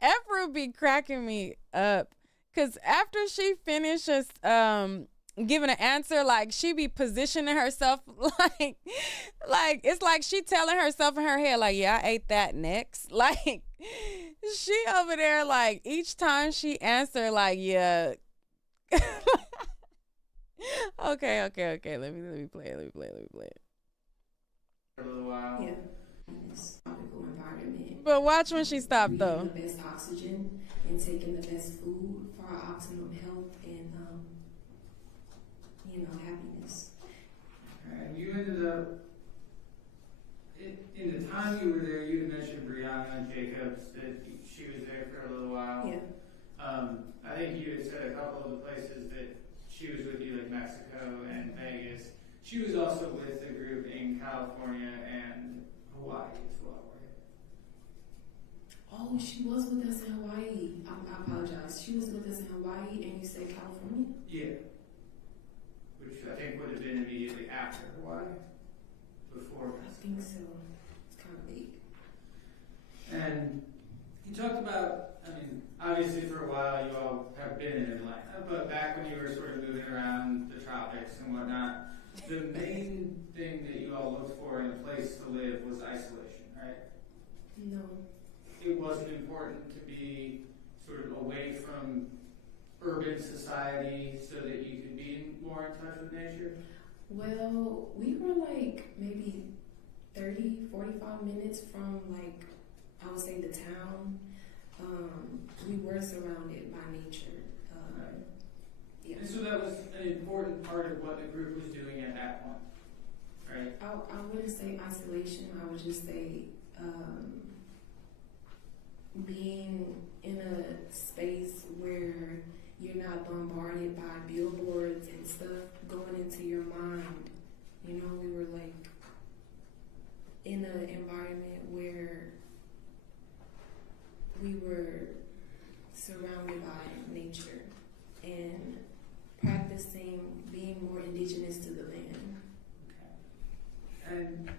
EFRU be cracking me up, cause after she finishes giving an answer, like she be positioning herself like it's like she telling herself in her head like, yeah, I ate that next. Like she over there like each time she answer like, yeah. Okay. Let me play it. a little while. Yeah. This tropical environment. But watch when she stopped though. Breathing the best oxygen and taking the best food for our optimum health and, you know, happiness. And you ended up, in the time you were there, you had mentioned Brianna Jacobs, that she was there for a little while. Yeah. I think you had said a couple of the places that she was with you, like Mexico and Vegas. She was also with the group in California and Hawaii as well, right? Oh, she was with us in Hawaii. I apologize. She was with us in Hawaii and you said California? Yeah. Which I think would have been immediately after Hawaii. Before. I think so. It's kind of big. And you talked about, I mean, obviously for a while you all have been in Atlanta, but back when you were sort of moving around the tropics and whatnot, the main thing that you all looked for in a place to live was isolation, right? No. It wasn't important to be sort of away from urban society so that you could be more in touch with nature? Well, we were like maybe 30, 45 minutes from like, I would say the town. We were surrounded by nature. Yeah. And so that was an important part of what the group was doing at that point, right? I wouldn't say isolation. I would just say being in a space where you're not bombarded by billboards and stuff going into your mind. You know, we were like in an environment where we were surrounded by nature and practicing being more indigenous to the land. Okay. And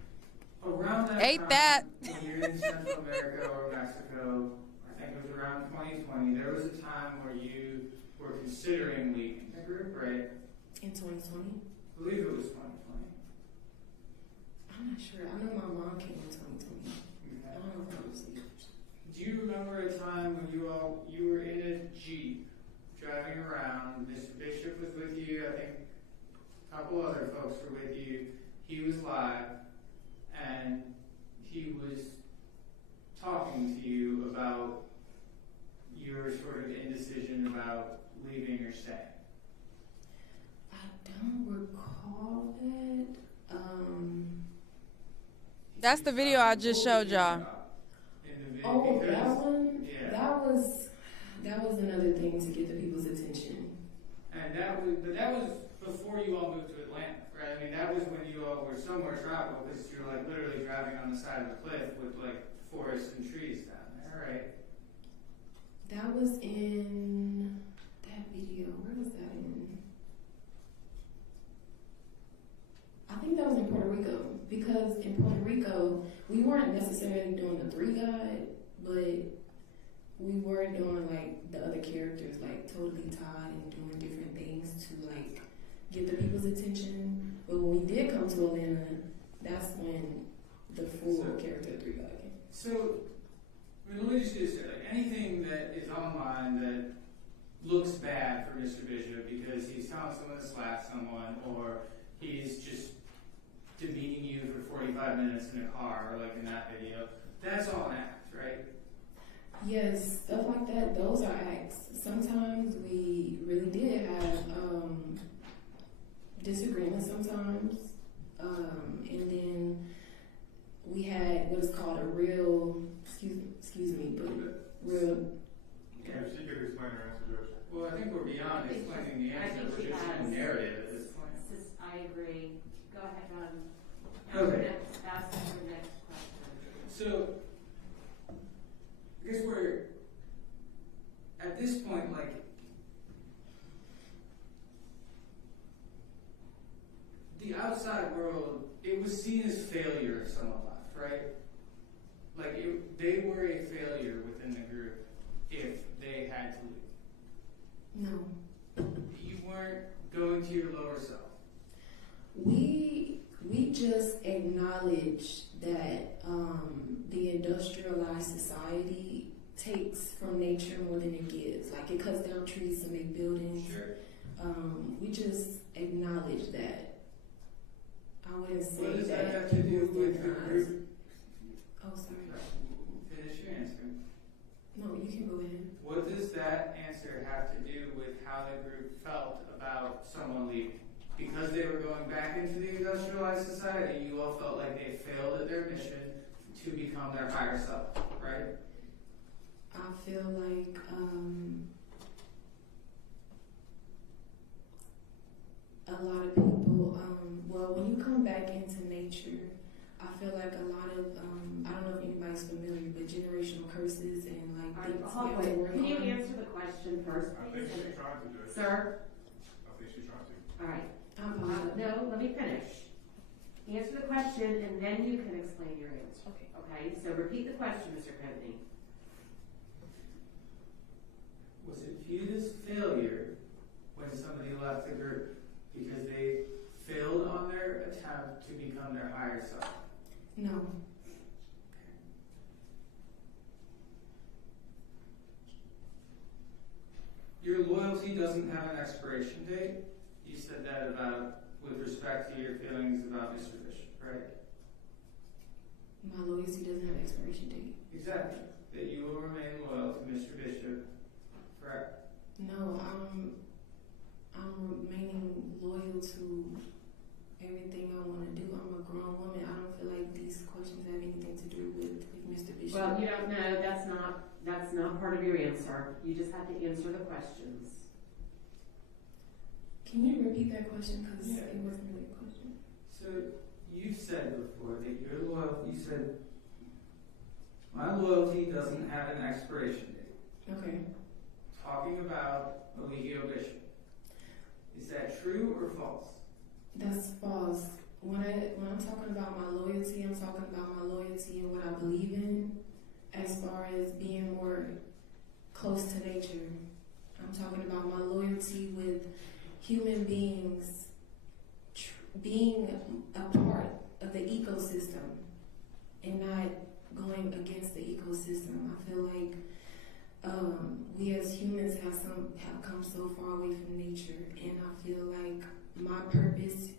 around that Ate time, that. when you're in Central America or Mexico, I think it was around 2020, there was a time where you were considering leaving the group, right? In 2020? I believe it was 2020. I'm not sure. I know my mom came in 2020. Okay. I don't know if it was either. Do you remember a time when you were in a Jeep driving around? Mr. Bishop was with you. I think a couple other folks were with you. He was live, and he was talking to you about your sort of indecision about leaving or staying. I don't recall that. That's the video I just showed y'all. Oh, Because- that one? Yeah. That was another thing to get the people's attention. And that was before you all moved to Atlanta, right? I mean, that was when you all were somewhere tropical because you're like literally driving on the side of a cliff with like forests and trees down there, right? That was in that video. Where was that in? I think that was in Puerto Rico, because in Puerto Rico, we weren't necessarily doing the three God, but we were doing like the other characters, like Totally Todd, and doing different things to like get the people's attention. But when we did come to Atlanta, that's when the full character three God came. So, I mean, let me just do this. Like anything that is online that looks bad for Mr. Bishop because he's telling someone to slap someone, or he's just demeaning you for 45 minutes in a car, or like in that video. That's all an act, right? Yes, stuff like that, those are acts. Sometimes we really did have disagreements sometimes. And then we had what is called a real, excuse me, but real. Yeah, if she could explain her answer, Judge. Well, I think we're beyond explaining the answer. We're just in the narrative at this point. I agree. Go ahead, Okay. Ask your next question. So, I guess we're at this point, like, the outside world, it was seen as failure if someone left, right? Like, they were a failure within the group if they had to leave. No. You weren't going to your lower self. We just acknowledge that the industrialized society takes from nature more than it gives. Like, it cuts down trees to make buildings. Sure. We just acknowledge that. I wouldn't say What does that. that have to do with the group? Oh, sorry. Finish your answer. No, you can go ahead. What does that answer have to do with how the group felt about someone leaving? Because they were going back into the industrialized society, you all felt like they failed at their mission to become their higher self, right? I feel like a lot of people, well, when you come back into nature, I feel like a lot of, I don't know if anybody's familiar, but generational curses and like things Hold we have to on. work Can you on. answer the question first, I please? think she's trying to, Judge. Sir? I think she's trying to. All right. I apologize. No, let me finish. Answer the question, and then you can explain your answer. Okay. Okay? So repeat the question, Mr. Kennedy. Was it viewed as failure when somebody left the group because they failed on their attempt to become their higher self? No. Your loyalty doesn't have an expiration date. You said that about with respect to your feelings about Mr. Bishop, right? My loyalty doesn't have an expiration date. Exactly. That you will remain loyal to Mr. Bishop, correct? No, I'm remaining loyal to everything I want to do. I'm a grown woman. I don't feel like these questions have anything to do with Mr. Bishop. Well, you don't know. That's not part of your answer. You just have to answer the questions. Can you repeat that question? Because Yeah. it wasn't really a question. So you said before that your loyalty, you said, my loyalty doesn't have an expiration date. Okay. Talking about Eligio Bishop. Is that true or false? That's false. When I'm talking about my loyalty, I'm talking about my loyalty and what I believe in as far as being more close to nature. I'm talking about my loyalty with human beings being a part of the ecosystem and not going against the ecosystem. I feel like we as humans have come so far away from nature, and I feel like my purpose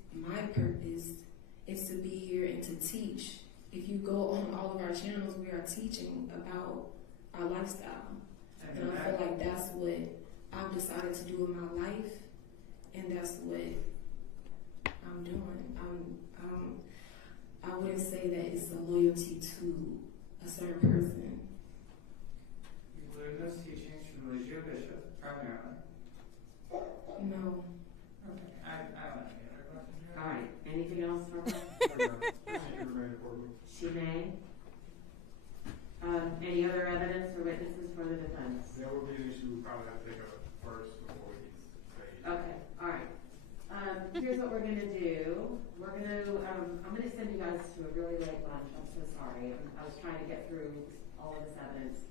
is to be here and to teach. If you go on all of our channels, we are teaching about our lifestyle. And I feel like that's what I've decided to do in my life, and that's what I'm doing. I wouldn't say that it's a loyalty to a certain person. You learned those teachings from Eligio Bishop, primarily. No. Okay. I don't have any other questions. All right. Anything else for her? She may. Any other evidence or witnesses for the defense? That would be an issue we probably have to take up first before we say. Okay. All right. Here's what we're gonna do. We're gonna. I'm gonna send you guys to a really late lunch. I'm so sorry. I was trying to get through all of this evidence.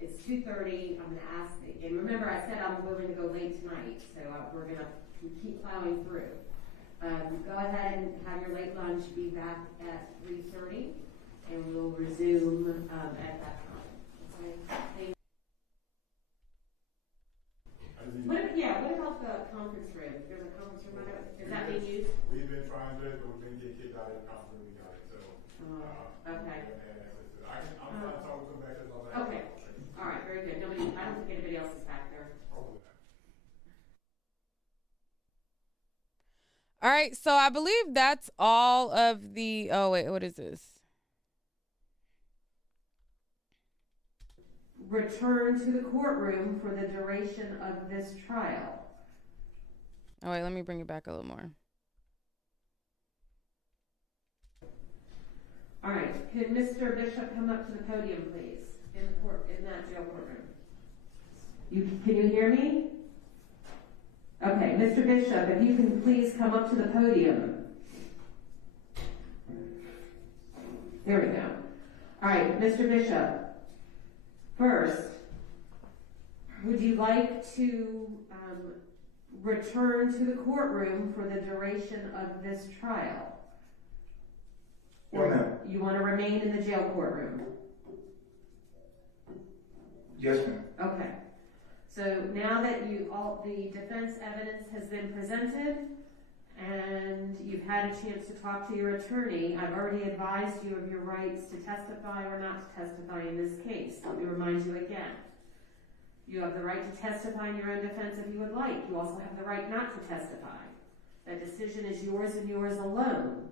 It's 2:30. I'm gonna ask. And remember, I said I'm willing to go late tonight, so we're gonna keep plowing through. Go ahead and have your late lunch. Be back at 3:30, and we'll resume at that time. Okay. Thank you. What about the conference room? There's a conference room right over. Is that being used? We've been trying to, but we've been getting kicked out of the conference room. We got it. So, Okay. I'm trying to talk to them back as long as I Okay. All right. Very good. I don't think anybody else is back there. All right, so I believe that's all of the. Oh wait, what is this? Return to the courtroom for the duration of this trial. Oh wait, let me bring it back a little more. All right. Can Mr. Bishop come up to the podium, please, in that jail courtroom? Can you hear me? Okay, Mr. Bishop, if you can please come up to the podium. There we go. All right, Mr. Bishop, first, would you like to return to the courtroom for the duration of this trial? Or you want to remain in the jail courtroom? Yes, ma'am. Okay. So now that the defense evidence has been presented and you've had a chance to talk to your attorney, I've already advised you of your rights to testify or not to testify in this case. Let me remind you again. You have the right to testify in your own defense if you would like. You also have the right not to testify. That decision is yours and yours alone.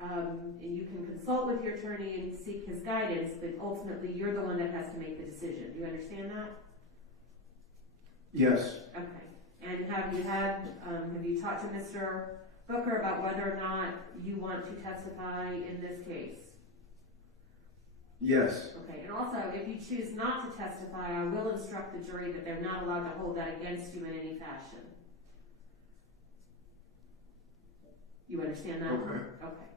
And you can consult with your attorney and seek his guidance, but ultimately you're the one that has to make the decision. Do you understand that? Yes. Okay. And have you talked to Mr. Booker about whether or not you want to testify in this case? Yes. Okay. And also, if you choose not to testify, I will instruct the jury that they're not allowed to hold that against you in any fashion. You understand that? Okay. Okay.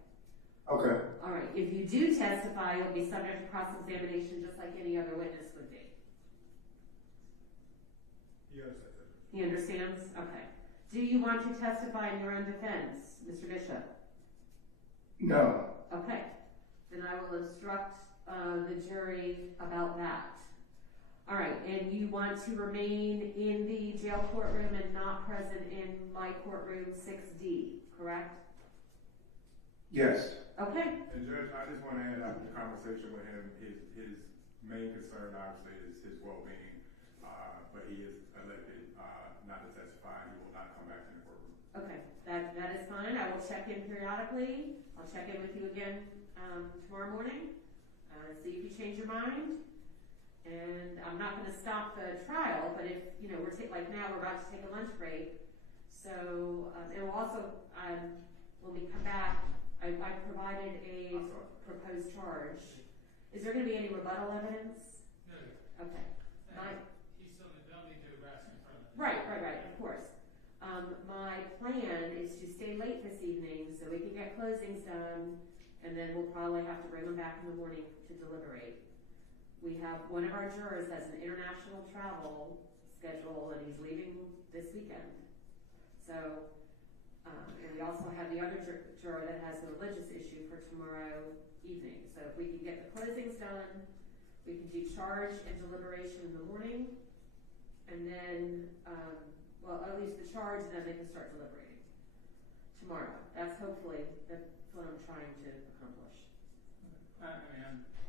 Okay. All right. If you do testify, you'll be subject to cross-examination just like any other witness would be. He understands? Okay. Do you want to testify in your own defense, Mr. Bishop? No. Okay. Then I will instruct the jury about that. All right. And you want to remain in the jail courtroom and not present in my courtroom 6D, correct? Yes. Okay. And Judge, I just want to add after the conversation with him, his main concern obviously is his well-being, but he is elected not to testify. He will not come back in the courtroom. Okay, that is fine. I will check in periodically. I'll check in with you again tomorrow morning, see if you change your mind. And I'm not going to stop the trial, but if, we're like now we're about to take a lunch break. So, and we'll also, when we come back, I provided a proposed charge. Is there going to be any rebuttal evidence? No. Okay. He's still don't need to arrest in front of him. Right, of course. My plan is to stay late this evening so we can get closings done, and then we'll probably have to bring them back in the morning to deliberate. We have one of our jurors has an international travel schedule, and he's leaving this weekend. So, and we also have the other juror that has a religious issue for tomorrow evening. So if we can get the closings done, we can do charge and deliberation in the morning, and then, at least the charge, and then they can start deliberating tomorrow. That's hopefully that's what I'm trying to accomplish.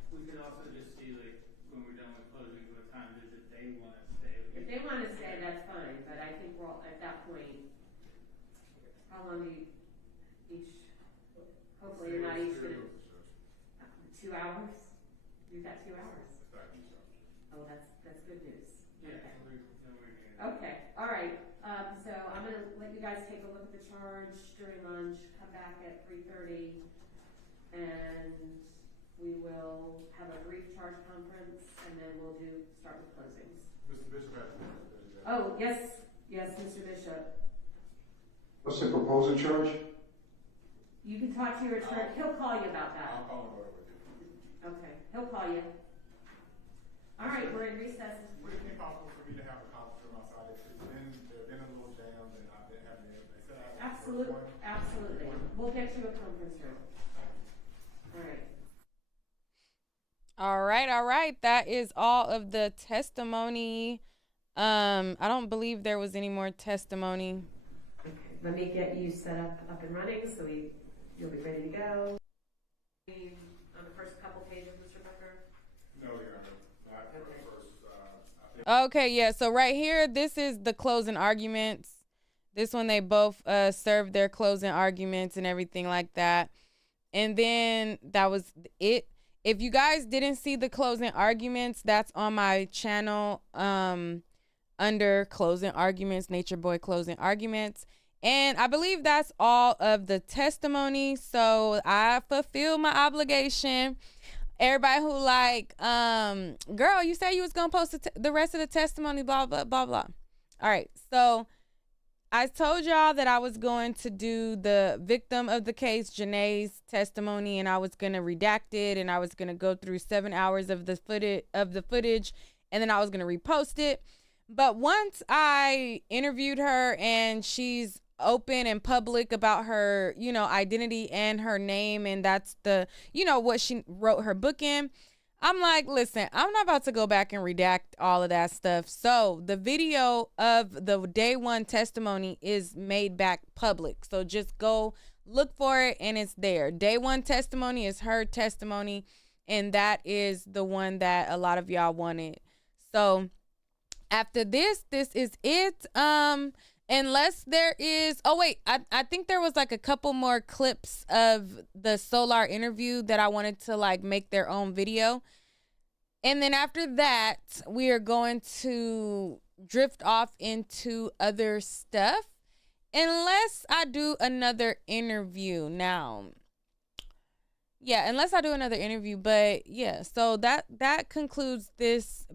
We could also just see, like, when we're done with closings, what time is it they want to stay. If they want to stay, that's fine, but I think we're all, at that point, how long do you each, hopefully you're not each going to, 2 hours? You've got 2 hours. Oh, that's good news. Yeah. Okay, all right. So I'm going to let you guys take a look at the charge during lunch, come back at 3:30, and we will have a brief charge conference, and then we'll start with closings. Mr. Bishop, Oh, yes, Mr. Bishop. What's the proposed charge? You can talk to your attorney. He'll call you about that. I'll call him over with you. Okay, he'll call you. All right, we're in recess. Would it be possible for me to have a conference room outside? There's been a little jam, and I've been having it. Absolutely. We'll get you a conference room. All right. All right. That is all of the testimony I don't believe there was any more testimony. Okay, let me get you set up and running so you'll be ready to go. On the first couple pages, Mr. Becker? No, Your Honor. Not for Okay. the first. I think Okay, yeah. So right here, this is the closing arguments. This one, they both served their closing arguments and everything like that. And then that was it. If you guys didn't see the closing arguments, that's on my channel under closing arguments, Natureboy closing arguments. And I believe that's all of the testimony. So I fulfill my obligation. Everybody who like, girl, you said you was going to post the rest of the testimony, blah, blah, blah, blah. All right. So I told y'all that I was going to do the victim of the case, Janae's testimony, and I was going to redact it, and I was going to go through 7 hours of the footage, and then I was going to repost it. But once I interviewed her and she's open and public about her, identity and her name, and that's the, what she wrote her book in, I'm like, listen, I'm not about to go back and redact all of that stuff. So the video of the day one testimony is made back public. So just go look for it and it's there. Day one testimony is her testimony, and that is the one that a lot of y'all wanted. So after this is it. Unless there is, I think there was like a couple more clips of the Solar interview that I wanted to like make their own video. And then after that, we are going to drift off into other stuff. Unless I do another interview now. Yeah, unless I do another interview. But yeah, so that concludes this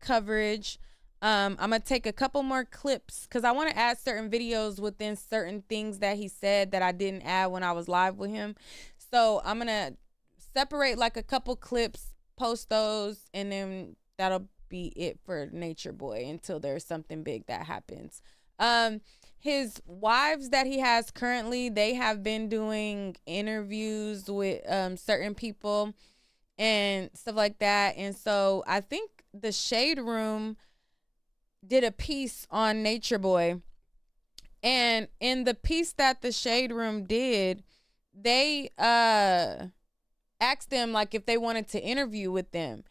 coverage. I'm going to take a couple more clips because I want to add certain videos within certain things that he said that I didn't add when I was live with him. So I'm going to separate like a couple clips, post those, and then that'll be it for Natureboy until there's something big that happens. His wives that he has currently, they have been doing interviews with certain people and stuff like that. And so I think the Shade Room did a piece on Natureboy, and in the piece that the Shade Room did, they asked them like if they wanted to interview with them,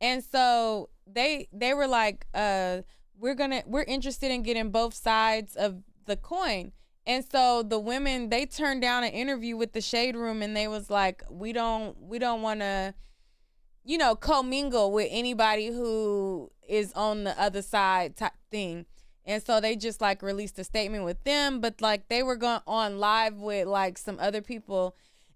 and so they were like, we're interested in getting both sides of the coin. And so the women, they turned down an interview with the Shade Room, and they was like, we don't want to commingle with anybody who is on the other side type thing. And so they just like released a statement with them, but like they were going on live with like some other people.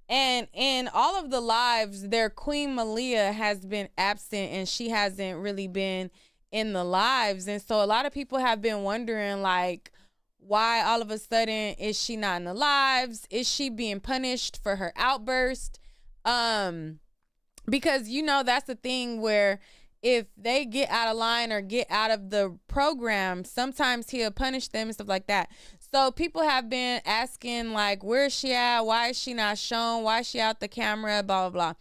And in all of the lives, their Queen Malia has been absent, and she hasn't really been in the lives. And so a lot of people have been wondering like, why all of a sudden is she not in the lives? Is she being punished for her outburst? Because, that's the thing where if they get out of line or get out of the program, sometimes he'll punish them and stuff like that. So people have been asking, like, where is she at? Why is she not shown? Why is she out the camera? Blah, blah, blah.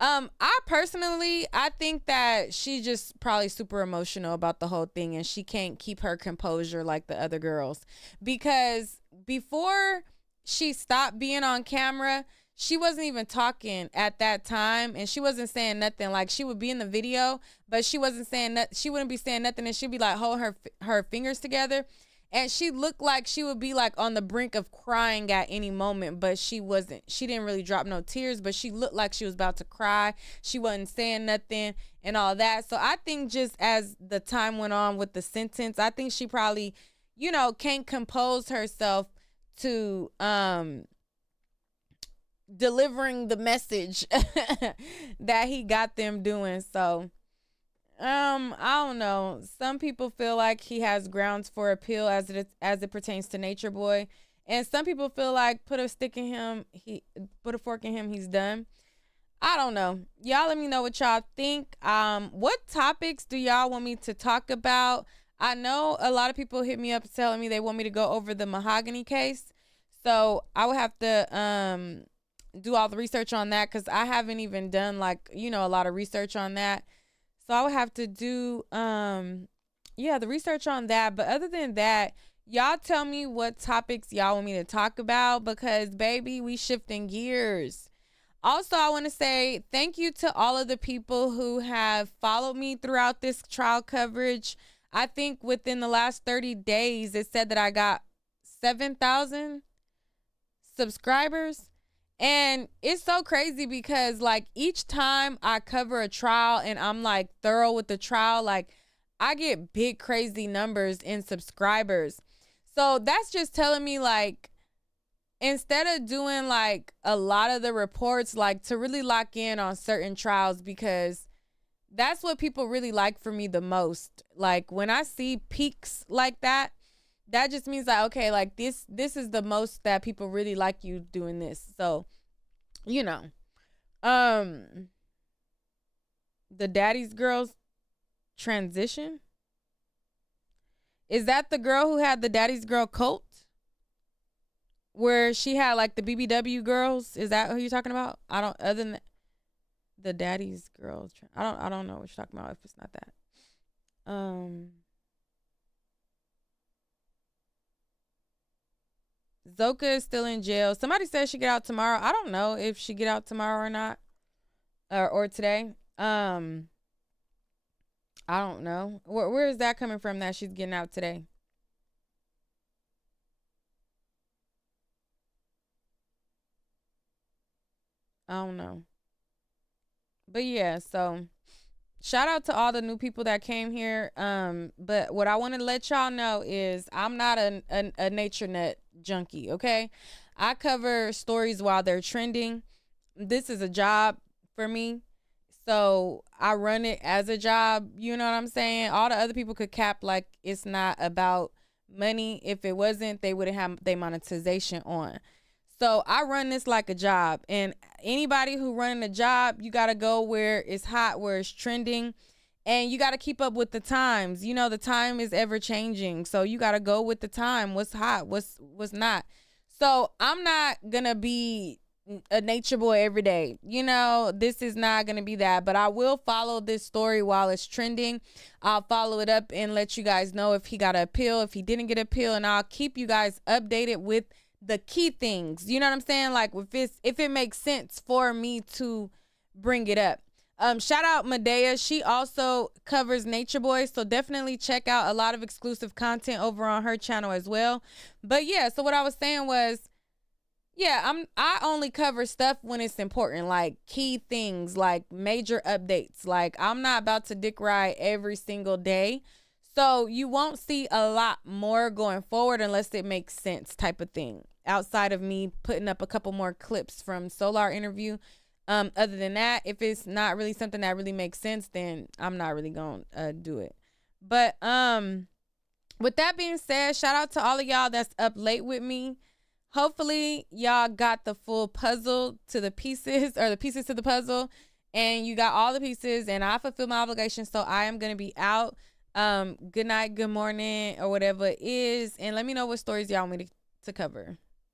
I think that she's just probably super emotional about the whole thing, and she can't keep her composure like the other girls. Because before she stopped being on camera, she wasn't even talking at that time, and she wasn't saying nothing. Like, she would be in the video, but she wasn't saying nothing. She wouldn't be saying nothing, and she'd be like holding her fingers together, and she looked like she would be like on the brink of crying at any moment, but she wasn't. She didn't really drop no tears, but she looked like she was about to cry. She wasn't saying nothing and all that. So I think just as the time went on with the sentence, I think she probably, can't compose herself to delivering the message that he got them doing. So I don't know. Some people feel like he has grounds for appeal as it pertains to Natureboy, and some people feel like put a fork in him, he's done. I don't know. Y'all let me know what y'all think. What topics do y'all want me to talk about? I know a lot of people hit me up telling me they want me to go over the Mahogany case, so I would have to do all the research on that, because I haven't even done a lot of research on that. So I would have to do yeah, the research on that. But other than that, y'all tell me what topics y'all want me to talk about, because baby, we shifting gears. Also, I want to say thank you to all of the people who have followed me throughout this trial coverage. I think within the last 30 days, it said that I got 7,000 subscribers. And it's so crazy because, like, each time I cover a trial and I'm, like, thorough with the trial, like, I get big, crazy numbers in subscribers. So that's just telling me, like, instead of doing like a lot of the reports, like to really lock in on certain trials, because that's what people really like for me the most. Like when I see peaks like that, that just means like, okay, like this is the most that people really like you doing this. So, you know, the Daddy's Girls transition. Is that the girl who had the Daddy's Girl cult? Where she had like the BBW girls, is that who you're talking about? I don't, other than the Daddy's Girls, I don't know what you're talking about if it's not that. Zoka is still in jail. Somebody said she get out tomorrow. I don't know if she get out tomorrow or not, or today. I don't know. Where is that coming from that she's getting out today? I don't know. But yeah, so shout out to all the new people that came here. But what I want to let y'all know is I'm not a nature net junkie, okay? I cover stories while they're trending. This is a job for me. So I run it as a job, you know what I'm saying? All the other people could cap like it's not about money. If it wasn't, they wouldn't have their monetization on. So I run this like a job, and anybody who running a job, you got to go where it's hot, where it's trending, and you got to keep up with the times. You know, the time is ever changing. So you got to go with the time. What's hot, what's not. So I'm not going to be a nature boy every day. You know, this is not going to be that, but I will follow this story while it's trending. I'll follow it up and let you guys know if he got an appeal, if he didn't get an appeal, and I'll keep you guys updated with the key things, you know what I'm saying? Like if it makes sense for me to bring it up. Shout out Medea. She also covers Nature Boy, so definitely check out a lot of exclusive content over on her channel as well. But yeah, so what I was saying was, yeah, I only cover stuff when it's important, like key things, like major updates. Like I'm not about to dick ride every single day. So you won't see a lot more going forward unless it makes sense, type of thing. Outside of me putting up a couple more clips from Solar interview. Other than that, if it's not really something that really makes sense, then I'm not really going to do it. But with that being said, shout out to all of y'all that's up late with me. Hopefully y'all got the full puzzle to the pieces, or the pieces to the puzzle, and you got all the pieces, and I fulfill my obligation. So I am going to be out. Good night, good morning, or whatever it is, and let me know what stories y'all want me to cover.